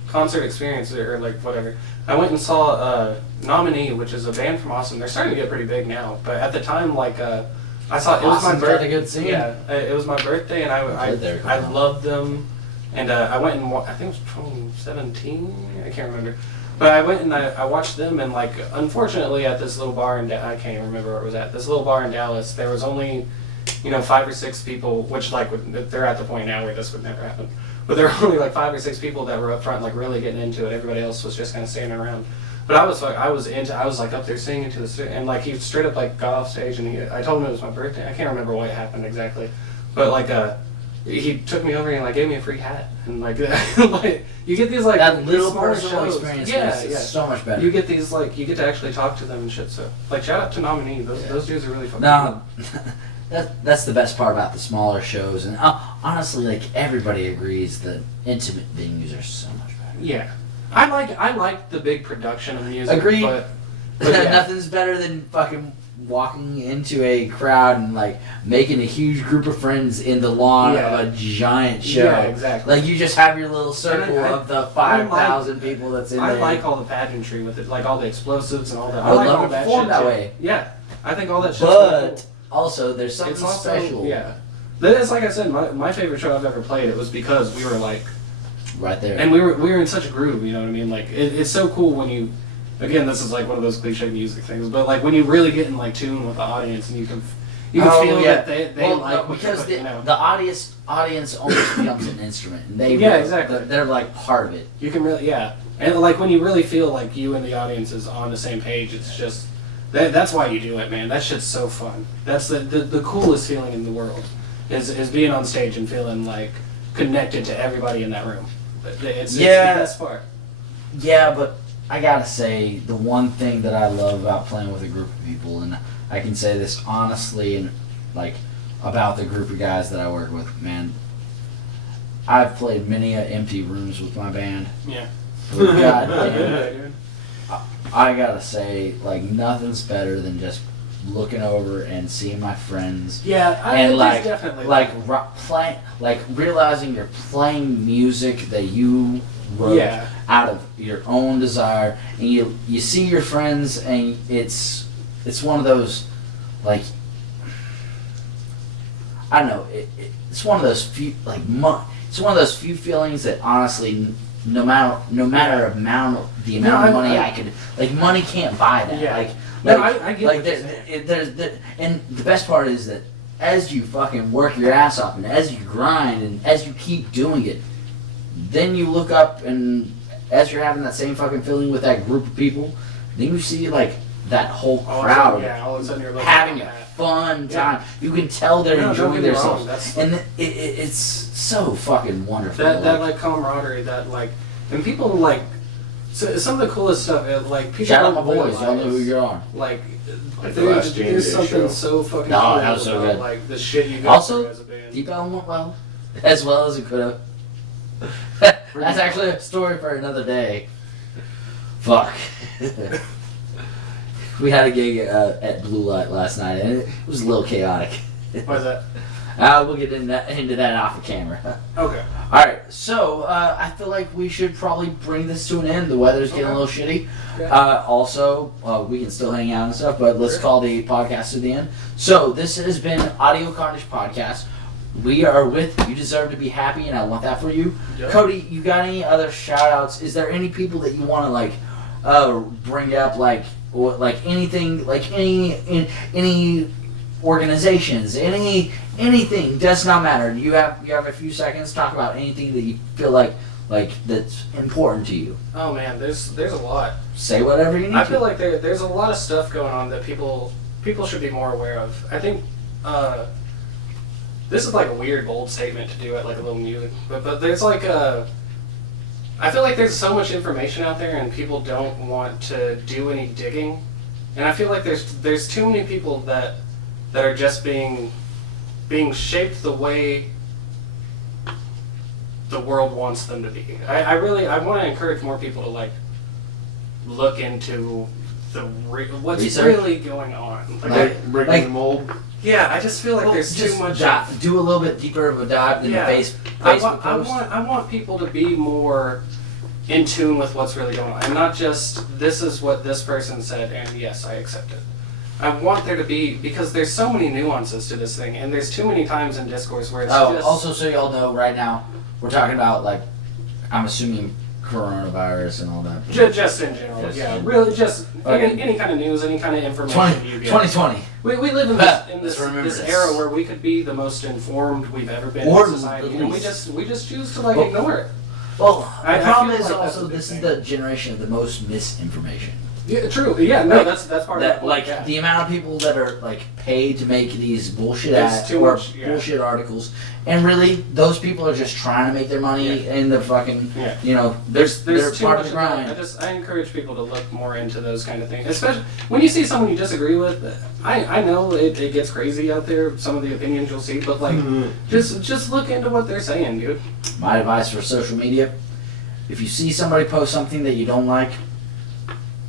concert experience or like whatever. I went and saw Nominee, which is a band from Austin. They're starting to get pretty big now, but at the time, like I saw it was my Austin's got a good scene. Yeah, it was my birthday, and I loved them, and I went and I think it was 2017. I can't remember. But I went and I watched them, and like unfortunately at this little bar in I can't even remember where it was at. This little bar in Dallas, there was only 5 or 6 people, which like they're at the point now where this would never happen. But there were only like 5 or 6 people that were up front, like really getting into it. Everybody else was just kind of standing around. But I was like up there singing to the and like he straight up like got off stage, and I told him it was my birthday. I can't remember what happened exactly, but like he took me over and like gave me a free hat, and like like you get these like that little smaller personal shows. experience. Yeah, so much better. You get these like you get to actually talk to them and shit. So like shout out to Nominee. Those dudes are really fucking No, that's the best part about the smaller shows, and honestly, like everybody agrees that intimate venues are so much better. Yeah, I like the big production of music. Agreed. But yeah. Nothing's better than fucking walking into a crowd and like making a huge group of friends in the lawn of a giant show. Yeah, exactly. Like you just have your little circle of the 5,000 people that's in there. I like all the pageantry with it, like all the explosives and all that. I would like love all to that perform shit that too. way. Yeah, I think all that shit's But really cool. also, there's something It's also, special. Yeah, that's like I said, my favorite show I've ever played. It was because we were like Right there. and we were in such a groove. You know what I mean? Like it's so cool when you. Again, this is like one of those cliche music things, but like when you really get in like tune with the audience and you can feel that they like because what you the audience almost becomes an instrument, and they exactly. they're like part of it. You can really and like when you really feel like you and the audience is on the same page, it's just that's why you do it, man. That shit's so fun. That's the coolest feeling in the world is being on stage and feeling like connected to everybody in that room. It's the best part. Yeah, but I gotta say, the one thing that I love about playing with a group of people, and I can say this honestly, and like about the group of guys that I work with, man, I've played many empty rooms with my band. Yeah. But goddamn, I gotta say, like nothing's better than just looking over and seeing my friends. Yeah, and like definitely realizing you're playing music that you wrote out of your own desire, and you see your friends, and it's one of those, like, I don't know, it's one of those few, like, it's one of those few feelings that honestly, no matter the amount of money I could, like, money can't buy that. Yeah. I get like what you're saying. there's and the best part is that as you fucking work your ass off, and as you grind, and as you keep doing it, then you look up, and as you're having that same fucking feeling with that group of people, then you see like that whole crowd all of a sudden you're having a fun time. You can tell they're enjoying themselves, and it's so fucking wonderful. That like camaraderie, that like, and people like, so some of the coolest stuff. Like people shout out my don't boys, y'all know who you are. Like the last there's something show. so fucking No, cool that was so about, good. like the shit you go Also, through as a band. Deep Ellum went well as it could have. That's actually a story for another day. Fuck. We had a gig at Blue Light last night, and it was a little chaotic. Why is that? We'll get into that off the camera. Okay. Alright, so I feel like we should probably bring this to an end. The weather's getting a little shitty. Yeah. Also, we can still hang out and stuff, but let's call the podcast to the end. So, this has been Audio Carnage Podcast. We are with You Deserve to Be Happy, and I want that for you. Yep. Cody, you got any other shout-outs? Is there any people that you want to, like, bring up, like, or, like, anything, like, any organizations, anything, does not matter. You have a few seconds to talk about anything that you feel like that's important to you. Oh man, there's a lot. Say whatever you need. I feel like there's a lot of stuff going on that people should be more aware of. I think this is like a weird bold statement to do at like a little music, but there's like I feel like there's so much information out there and people don't want to do any digging, and I feel like there's too many people that are just being shaped the way the world wants them to be. I want to encourage more people to like look into what's research? Really going on. Breaking the mold. Yeah, I just feel like there's too much. Do a little bit deeper of a dive than the face. I Facebook post. want people to be more in tune with what's really going on, and not just this is what this person said, and yes, I accept it. I want there to be, because there's so many nuances to this thing, and there's too many times in discourse where it's just... Also, so y'all know, right now, we're talking about, like, I'm assuming coronavirus and all that. Just in general, really, just any kind of news, any kind of information you get. 2020. We live in this era where we could be the most informed we've ever been in society, and we just choose to, like, ignore it. Well, the problem is also this is the generation of the most misinformation. Yeah, true. Yeah, no, that's part of it. Like the amount of people that are like paid to make these bullshit bullshit articles, and really those people are just trying to make their money in the fucking there's they're too part much of the grind. I encourage people to look more into those kind of things, especially when you see someone you disagree with. I know it gets crazy out there. Some of the opinions you'll see, but like just look into what they're saying, dude. My advice for social media: if you see somebody post something that you don't like,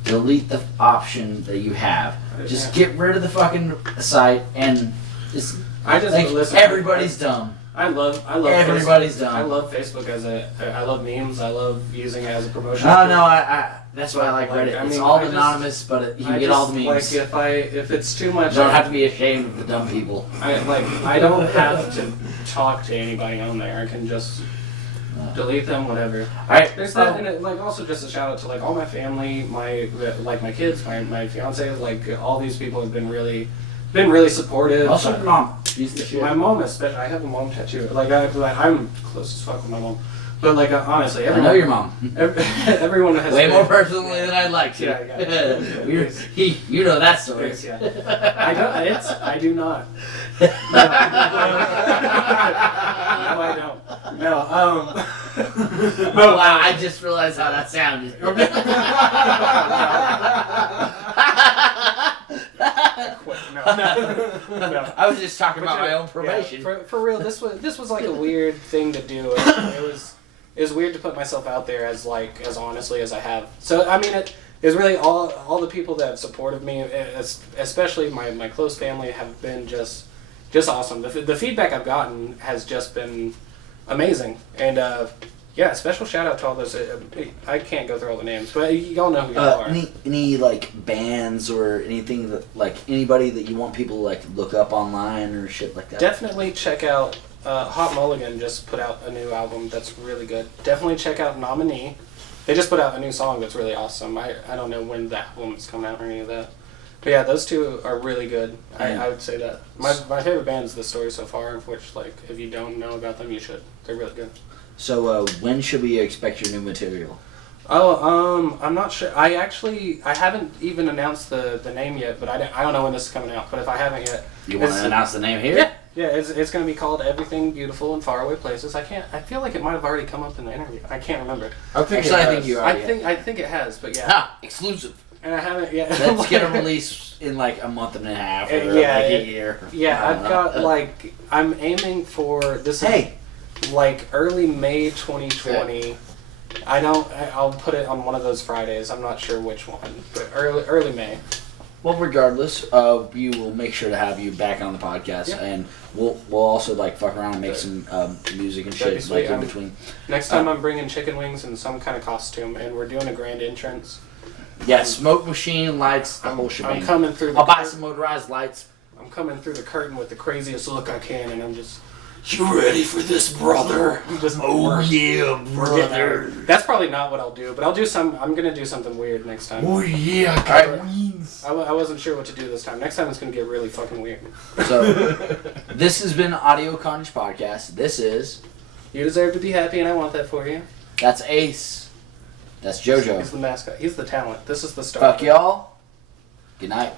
delete the option that you have. Just get rid of the fucking site and just. Listen. Everybody's dumb. I love. Everybody's Facebook. dumb. I love Facebook I love memes. I love using it as a promotion. That's why I like Reddit. It's all anonymous, but you can get all the memes. Like if it's too much, you don't have to be ashamed of the dumb people. I don't have to talk to anybody on there. I can just delete them, whatever. Alright. There's that, and also just a shout out to like all my family, my kids, my fiance, like all these people have been really supportive. Also, your mom. She's the shit. My mom especially. I have a mom tattoo. I'm close as fuck with my mom. But like honestly, I know your mom. Everyone has way more personally than I'd like to. Yeah. You know that story. Yeah. I do not. No, I don't. No. Oh wow! I just realized how that sounded. No. I was just talking about my own probation. Yeah, for real, this was like a weird thing to do. It was weird to put myself out there as honestly as I have. So I mean, it is really all the people that have supported me, especially my close family, have been just awesome. The feedback I've gotten has just been amazing, and special shout out to all those. I can't go through all the names, but y'all know who y'all are. Any like bands or anything that like anybody that you want people to like look up online or shit like that? Definitely check out Hot Mulligan. Just put out a new album that's really good. Definitely check out Nominee. They just put out a new song that's really awesome. I don't know when that album is coming out or any of that. But yeah, those two are really good. I would say that. My favorite band is The Story So Far, which like if you don't know about them, you should. They're really good. So when should we expect your new material? Oh, I'm not sure. I haven't even announced the name yet, but I don't know when this is coming out. But if I haven't yet, you want to announce the name here? Yeah. It's going to be called Everything Beautiful in Faraway Places. I feel like it might have already come up in the interview. I can't remember. I think you already. I think it has, but yeah. Ha! Exclusive. And I haven't yet. Let's get a release in like a month and a half or a year. Yeah, I've got I'm aiming for this. Hey. Like early May 2020. I'll put it on one of those Fridays. I'm not sure which one, but early May. Well, regardless, we will make sure to have you back on the podcast, and we'll also like fuck around and make some music and shit like in between. Next time I'm bringing chicken wings in some kind of costume, and we're doing a grand entrance. Yeah, smoke machine, lights, the whole shebang. I'm coming through. I'll buy some motorized lights. I'm coming through the curtain with the craziest look I can, and I'm just. You ready for this, brother? Oh yeah, brother. That's probably not what I'll do, but I'm gonna do something weird next time. Oh yeah, I got wings. I wasn't sure what to do this time. Next time it's gonna get really fucking weird. So, this has been Audio Carnage Podcast. This is. You deserve to be happy, and I want that for you. That's Ace. That's JoJo. He's the mascot. He's the talent. This is the star. Fuck y'all. Good night.